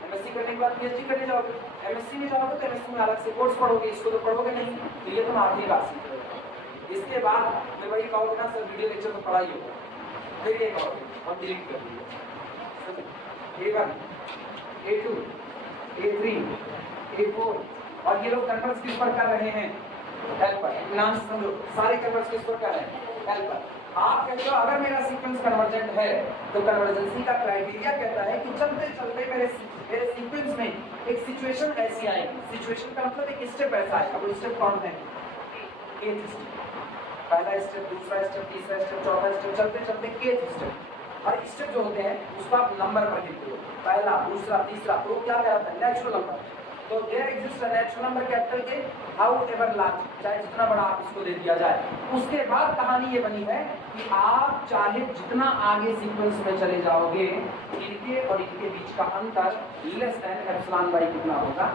एमएससी करने के बाद पीएचडी करने जाओगे, एमएससी में जाओगे तो एमएससी में अलग से कोर्स पढ़ोगे, इसको तो पढ़ोगे नहीं, तो ये तुम आखिरी बात सीख रहे हो। इसके बाद फिर वही कहोगे ना, सर वीडियो लेक्चर तो पढ़ाई होगा, फिर ये कहोगे और डिलीट कर दीजिए। A1, A2, A3, A4, और ये लोग कन्वर्स किस पर कर रहे हैं, एल पर। नाम समझो, सारे कन्वर्स किस पर कर रहे हैं, एल पर। आप कहते हो अगर मेरा सीक्वेंस कन्वर्जेंट है, तो कन्वर्जेंसी का क्राइटेरिया कहता है कि चलते चलते मेरे सीक्वेंस में एक सिचुएशन ऐसी आएगी, सिचुएशन का मतलब एक स्टेप ऐसा है, अब स्टेप कौन है, केथ स्टेप, पहला स्टेप, दूसरा स्टेप, तीसरा स्टेप, चौथा स्टेप, चलते चलते केथ स्टेप। और स्टेप जो होते हैं उसका आप नंबर पर लिखते हो, पहला, दूसरा, तीसरा, तो क्या कहलाता है, नेचुरल नंबर। तो there exist a natural number capital K, however large, चाहे जितना बड़ा आप इसको दे दिया जाए। उसके बाद कहानी ये बनी है कि आप चाहे जितना आगे सीक्वेंस में चले जाओगे, इनके और इनके बीच का अंतर लेस देन एप्सिलॉन बाई कितना होगा,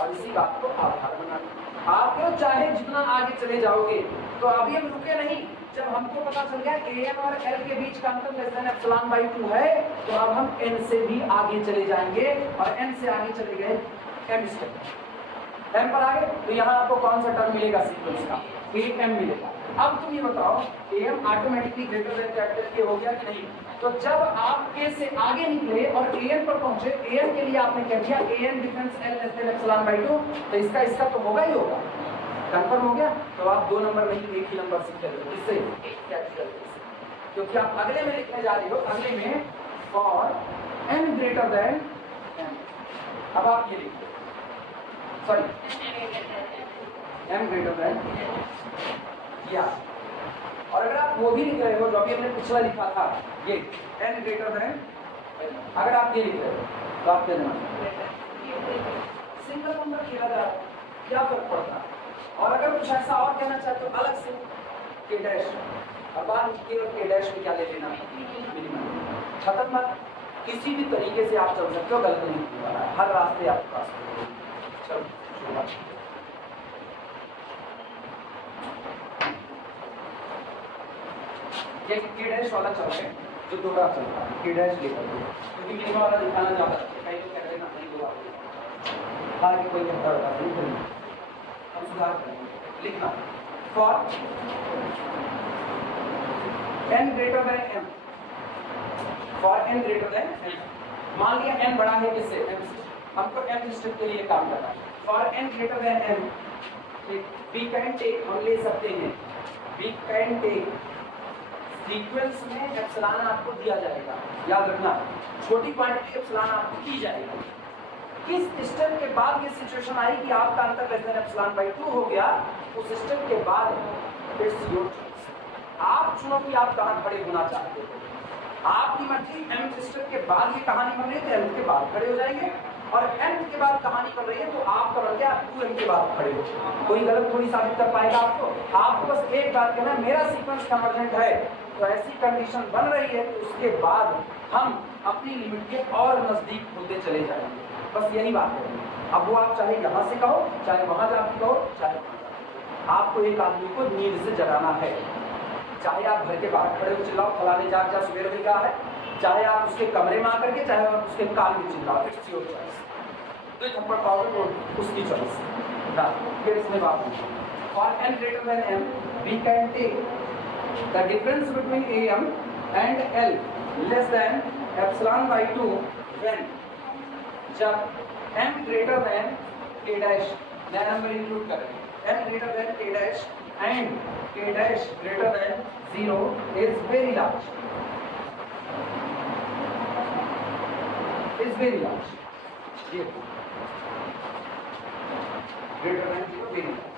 और इसी बात को आधार बनाना। आप क्यों चाहे जितना आगे चले जाओगे, तो अभी हम रुके नहीं, जब हमको पता चल गया एन और एल के बीच का अंतर लेस देन एप्सिलॉन बाई 2 है, तो अब हम एन से भी आगे चले जाएंगे, और एन से आगे चले गए एम स्टेप। m पर आ गए तो यहाँ आपको कौन सा टर्म मिलेगा सीक्वेंस का, am मिलेगा। अब तुम ये बताओ am automatically greater than capital के हो गया कि नहीं? तो जब आप k से आगे निकले और an पर पहुंचे, am के लिए आपने कह दिया am difference l less than epsilon bye 2, तो इसका तो होगा ही होगा, कंफर्म हो गया। तो आप 2 नंबर नहीं एक ही नंबर से चलो, इससे कैपिटल, क्योंकि आप अगले में लिखने जा रहे हो, अगले में for n greater then m। अब आप ये लिखो, सॉरी m ग्रेटर देन या, और अगर आप वो भी लिख रहे हो जो अभी हमने पिछला लिखा था, ये n ग्रेटर देन, अगर आप ये लिख रहे हो तो आप क्या देना, सिंगल नंबर खेला जा रहा है, क्या फर्क पड़ता है? और अगर कुछ ऐसा और कहना चाहते हो अलग से k डैश, अब बात k और k डैश में क्या ले लेना, मिनिमम, खत्म बात। किसी भी तरीके से आप चल सकते हो, गलत नहीं होने वाला है, हर रास्ते आपके पास। चलो शुरुआत, ये k डैश वाला चल रहा है जो दोहरा चल रहा है, k डैश लेकर, क्योंकि मिनिमम वाला दिखाना ज़्यादा अच्छा है, कई लोग कहते हैं ना नहीं दोहरा, हालांकि कोई कहता नहीं, हम सुधार करेंगे। लिखना for n greater then m, for n greater then m, मान लिया n बड़ा है किससे, m से, हमको m सिस्टम के लिए काम करना है। For n greater then m, we can take, हम ले सकते हैं, we can take, सीक्वेंस में एप्सिलॉन आपको दिया जाएगा, याद रखना, छोटी क्वांटिटी एप्सिलॉन आपको दी जाएगी। किस स्टेप के बाद ये सिचुएशन आई कि आपका अंतर लेस देन एप्सिलॉन बाय 2 हो गया, उस स्टेप के बाद इट्स योर चॉइस, आप चुनो कि आप कहाँ खड़े होना चाहते हो, आपकी मर्जी। m सिस्टम के बाद ये कहानी बन रही है तो m के बाद खड़े हो जाएंगे, और m के बाद कहानी बन रही है तो आपका बन गया 2m के बाद खड़े हो। कोई गलत थोड़ी साबित कर पाएगा आपको बस एक बात कहना, मेरा सीक्वेंस कन्वर्जेंट है, तो ऐसी कंडीशन बन रही है तो उसके बाद हम अपनी लिमिट के और नजदीक होते चले जाएंगे, बस यही बात है। अब वो आप चाहे यहाँ से कहो, चाहे वहाँ जाके कहो, चाहे आपको एक आदमी को नींद से जगाना है, चाहे आप घर के बाहर खड़े हो चिल्लाओ फलाने जाग जा सवेर हो गया है, चाहे आप उसके कमरे में आकर के, चाहे आप उसके कान में चिल्लाओ, इट्स योर चॉइस। तो थप्पड़ पाओगे तो उसकी चॉइस ना, फिर इसमें बात नहीं। For n greater then m we can take the difference between am and l less than epsilon by 2 when, जब m greater than k dash, नया नंबर इंक्लूड कर रहे हैं, m greater than k dash and k dash greater than 0 is very large, is very large, ये greater than 0 very large।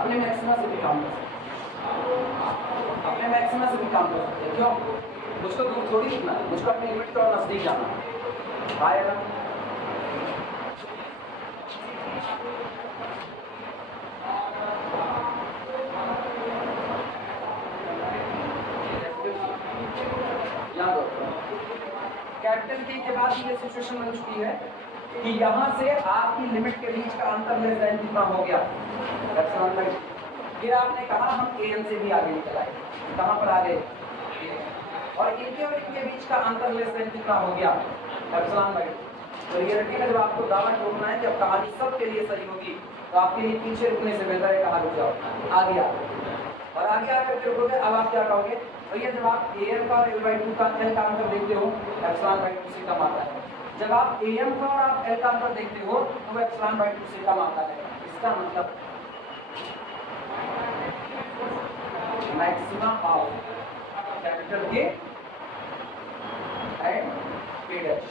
अपने maxima से भी काम कर सकते, अपने मैक्सिमा से भी काम कर सकते हैं, क्यों? मुझको दूर थोड़ी लिखना है, मुझको अपने लिमिट के और नजदीक जाना है, आएगा। कैपिटल के बाद ये सिचुएशन बन चुकी है कि यहाँ से आपकी लिमिट के बीच का अंतर लेस देन कितना हो गया, फिर आपने कहा हम am से भी आगे निकल आए, कहाँ पर आ गए, और इनके बीच का अंतर लेस देन कितना हो गया, एप्सिलॉन बाय 2। तो रियलिटी में जब आपको दावा ठोकना है कि अब कहानी सबके लिए सही होगी, तो आपके लिए पीछे रुकने से बेहतर है कहाँ रुक जाओ, आगे आओ, और आगे आकर के रुकोगे। अब आप क्या कहोगे, भैया जब आप am का और l बाई 2 का l का अंतर देखते हो, एप्सिलॉन बाय 2 से कम आता है, जब आप am का और आप l का अंतर देखते हो तो वो एप्सिलॉन बाय 2 से कम आता है। इसका मतलब मैक्सिमा ऑफ कैपिटल के एंड k डैश,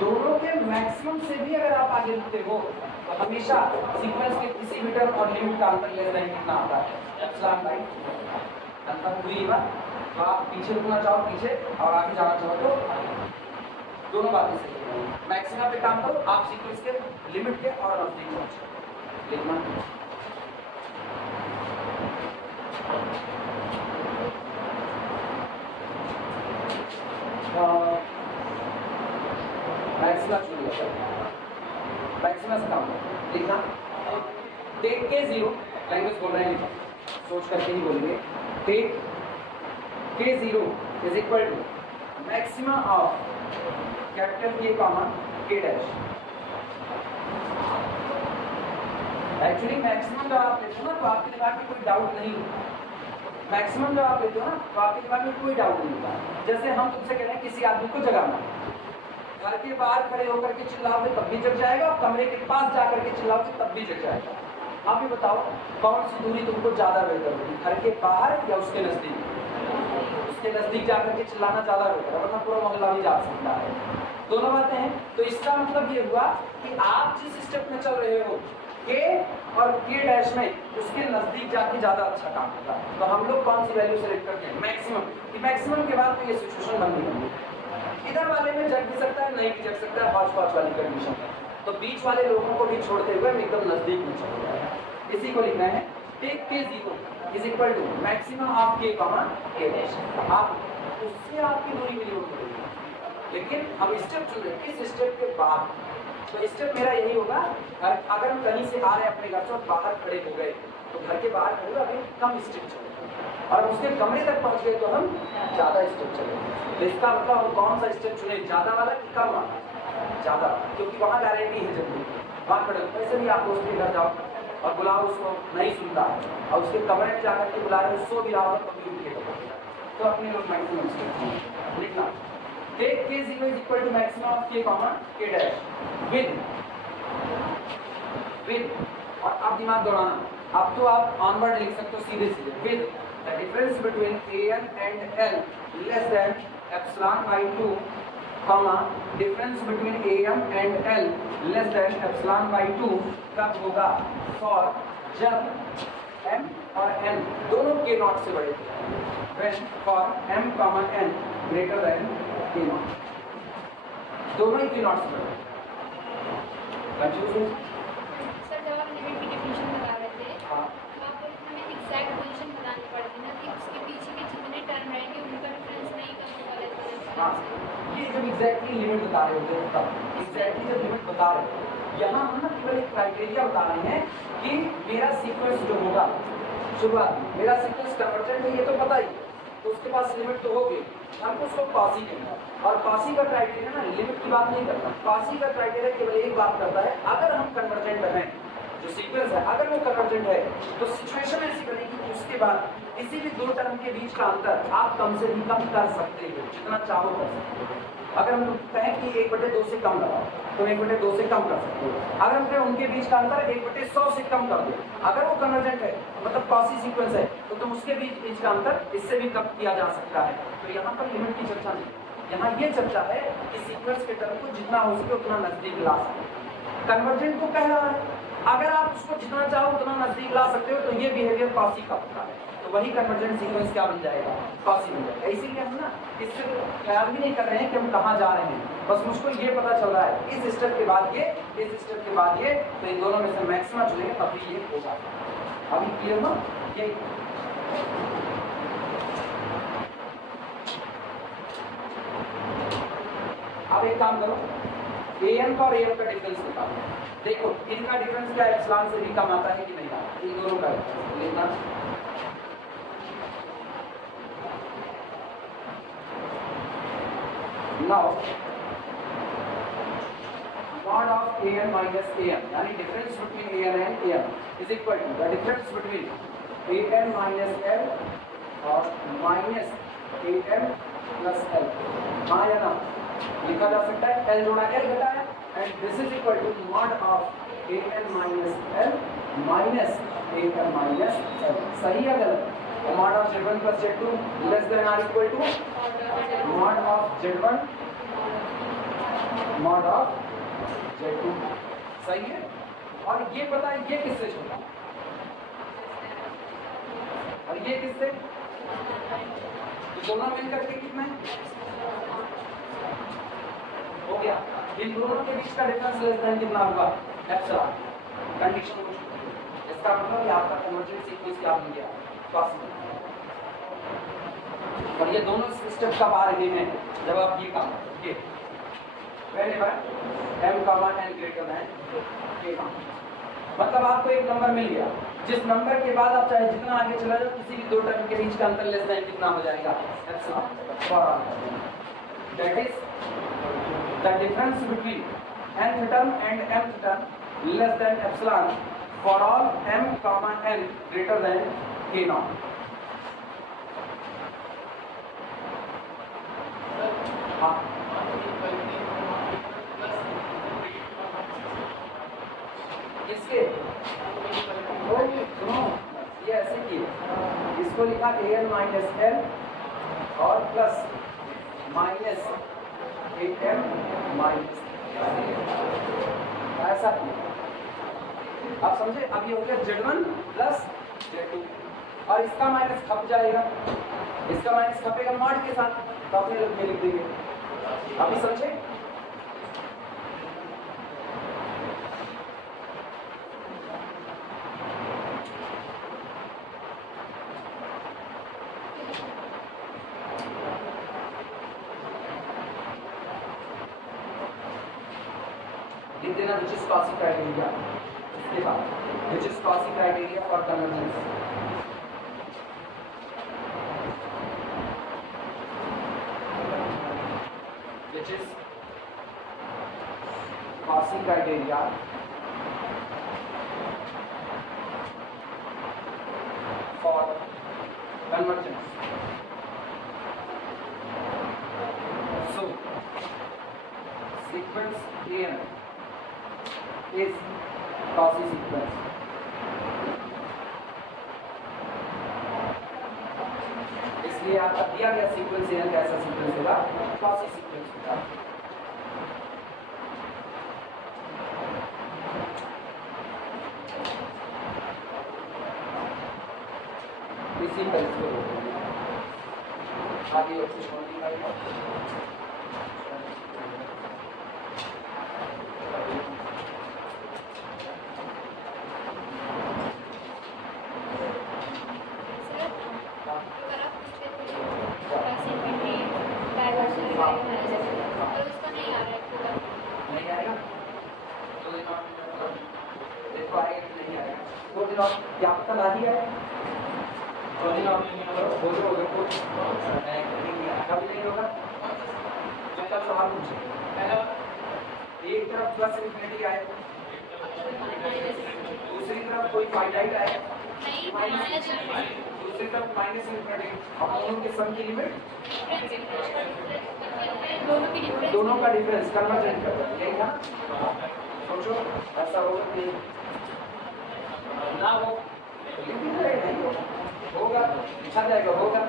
दोनों के मैक्सिमम से भी अगर आप आगे रुकते हो तो हमेशा सीक्वेंस के किसी भी टर्म और लिमिट का अंतर लेस देन कितना आता है, एप्सिलॉन बाय 2। कंफर्म हुई बात? तो आप पीछे रुकना चाहो पीछे और आगे जाना चाहो तो दोनों बातें सही है। मैक्सिमम पे काम करो, आप सीक्वेंस के लिमिट के और नजदीक पहुंचो। लिखना मैक्सिमा चुनिए, मैक्सिमा से काम करो। लिखना टेक के 0, लैंग्वेज बोल रहे हैं, सोच करके ही बोलेंगे। Take K0 is equal to maximum of capital K comma K dash। Actually maximum जब आप लेते हो ना तो आपके दिमाग में कोई डाउट नहीं होता। मैक्सिमम जब आप लेते हो ना तो आपके दिमाग में कोई डाउट नहीं होता। जैसे हम तुमसे कह रहे हैं किसी आदमी को जगाना, घर के बाहर खड़े होकर के चिल्लाओगे तब भी जग जाएगा, और कमरे के पास जाकर के चिल्लाओगे तब भी जग जाएगा। आप ही बताओ कौन सी दूरी तुमको ज्यादा बेहतर होगी, घर के बाहर या उसके नजदीक? उसके नजदीक जाकर के चिल्लाना ज्यादा बेहतर है, वरना पूरा मोहल्ला भी जा सकता है। दोनों बातें हैं। तो इसका मतलब ये हुआ कि आप जिस स्टेप में चल रहे हो के और के डैश में, उसके नजदीक जाके ज्यादा अच्छा काम होगा। तो हम लोग कौन सी वैल्यू सेलेक्ट करते हैं? मैक्सिमम। कि मैक्सिमम के बाद तो ये सिचुएशन बन गई। इधर वाले में जग भी सकता है, नहीं भी जग सकता है, हॉच पॉच वाली कंडीशन है। तो बीच वाले लोगों को भी छोड़ते हुए हम एकदम नजदीक में चल रहे हैं। इसी को लिखना है take K0 is equal to maximum of K comma K dash. आप उससे आपकी दूरी मिनिमम करेंगे, लेकिन हम स्टेप चुन रहे हैं किस स्टेप के बाद। तो स्टेप मेरा यही होगा, अगर हम कहीं से आ रहे हैं अपने घर से और बाहर खड़े हो गए तो घर के बाहर खड़े अभी कम स्टेप चलेंगे, और उसके कमरे तक पहुंच गए तो हम ज़्यादा स्टेप चलेंगे। तो इसका मतलब हम कौन सा स्टेप चुने, ज़्यादा वाला कि कम वाला? ज़्यादा, क्योंकि वहाँ गारंटी है जल्दी वहाँ खड़े। वैसे भी आप दोस्त के घर जाओ और बुलाओ, उसको नहीं सुनता है और उसके कमरे में जाकर के बुला रहे हो, सो भी रहा होगा कभी उठेगा। तो अपने लोग मैक्सिमम स्टेप लिखना, take K0 is equal to maximum of K comma K dash with और अब दिमाग दौड़ाना। अब तो आप ऑनवर्ड लिख सकते हो सीधे सीधे, with the difference between an and l less than epsilon by 2 comma difference between am and l less than epsilon by 2 कब होगा? for जब m और n दोनों k नॉट से बड़े थे। when for m comma n greater than k not, दोनों ही k not से बड़े। कंफ्यूज हो? सर जब आप लिमिट की डेफिनेशन बता रहे थे, हाँ, तो आपको हमें एग्जैक्ट पोजीशन बतानी पड़ेगी ना कि उसके पीछे के जितने टर्म रहेंगे उनका डिफरेंस नहीं कम होगा। हाँ, ये जब एग्जैक्टली लिमिट बता रहे होते हैं तब एग्जैक्टली जब लिमिट बता रहे हो, यहाँ हम ना केवल एक क्राइटेरिया बता रहे हैं कि मेरा सीक्वेंस जो होगा शुरुआत में, मेरा सीक्वेंस कन्वर्जेंट है ये तो पता ही, तो उसके पास लिमिट तो होगी, हमको उसको पासी कहना है। और पासी का क्राइटेरिया ना लिमिट की बात नहीं करता, पासी का क्राइटेरिया केवल एक बात करता है, अगर हम कन्वर्जेंट हैं, जो सीक्वेंस है अगर वो कन्वर्जेंट है तो सिचुएशन ऐसी बनेगी कि उसके बाद किसी भी दो टर्म के बीच का अंतर आप कम से भी कम कर सकते हो, जितना चाहो कर सकते हो। अगर हम कहें कि 1/2 से कम लगाओ तो 1/2 से कम कर सकते हो। अगर हम कहें उनके बीच का अंतर 1/100 से कम कर दो, अगर वो कन्वर्जेंट है मतलब पासी सीक्वेंस है तो तुम उसके बीच का अंतर इससे भी कम किया जा सकता है। तो यहाँ पर लिमिट की चर्चा नहीं, यहाँ ये चर्चा है कि सीक्वेंस के टर्म को जितना हो सके उतना नजदीक ला सकते। कन्वर्जेंट को कह रहा है अगर आप उसको जितना चाहो उतना नजदीक ला सकते हो, तो ये बिहेवियर पासी का होता है, तो वही कन्वर्जेंट सीक्वेंस क्या बन जाएगा? पासी बन जाएगा। इसीलिए हम ना इससे ख्याल भी नहीं कर रहे हैं कि हम कहाँ जा रहे हैं, बस मुझको ये पता चल रहा है इस स्टेप के बाद ये, इस स्टेप के बाद ये, तो इन दोनों में से मैक्सिमम चुनेंगे तभी ये होगा। अभी क्लियर हो? ये अब एक काम करो, am का और am का डिफरेंस निकालो। देखो इनका डिफरेंस क्या एप्सिलॉन से भी कम आता है कि नहीं आता, इन दोनों का डिफरेंस लेना। Now mod of am minus am यानी difference between an and am is equal to the difference between an minus l और माइनस am प्लस l। हाँ या ना लिखा जा सकता है, l जोड़ा l घटा है, and this is equal to mod of an minus l minus am minus l। सही है गलत? mod of z1 plus z2 less than or equal to mod of z1 mod of z2। सही है? और ये पता है ये किससे छोटा और ये किससे? दोनों मिलकर के कितना है? हो गया। इन दोनों के बीच का डिफरेंस लेस देन कितना होगा? एप्सिलॉन। कंडीशन हो चुकी है, इसका मतलब कि आपका कन्वर्जेंट सीक्वेंस क्या बन गया? पॉसिबल। और ये दोनों स्टेप कब आ रहे हैं? जब आप ये काम करोगे। पहले बार m, n greater then k। मतलब आपको एक नंबर मिल गया, जिस नंबर के बाद आप चाहे जितना आगे चला जाओ किसी भी दो टर्म के बीच का अंतर लेस देन कितना हो जाएगा, epsilon. That is the difference between nth term and mth term less than epsilon for all m comma n greater than k naught. हाँ इसके सुनो ये ऐसे किए, इसको लिखा an माइनस l और प्लस माइनस 8m माइनस ऐसा किया। आप समझे? अब ये हो गया Z1 प्लस Z2 और इसका माइनस खप जाएगा, इसका माइनस खपेगा मॉड के साथ, तो अपने लोग में लिख देंगे। अभी समझे? लिख देना which is Cauchy criteria, इसके बाद which is Cauchy criteria for convergence। which is Cauchy criteria for convergence। So sequence AN is Cauchy sequence। इसलिए आपका दिया गया सीक्वेंस AN कैसा सीक्वेंस होगा, Cauchy सीक्वेंस होगा। इसी पर इसको आगे और कुछ होने वाला नहीं आएगा, तो देखो आएगा कि नहीं आएगा, तो दिन आप क्या पता ना ही आए, तो दिन आप बोलो अगर कुछ कभी नहीं होगा। चलो सवाल पूछे, एक तरफ प्लस इन्फिनिटी आए, दूसरी तरफ कोई फाइनाइट आए, दूसरी तरफ माइनस इन्फिनिटी, अब दोनों के सम की लिमिट, दोनों का डिफरेंस कन्वर्जेंट कर दो, यही ना? सोचो ऐसा होगा कि ना हो, लेकिन नहीं होगा, पूछा जाएगा होगा,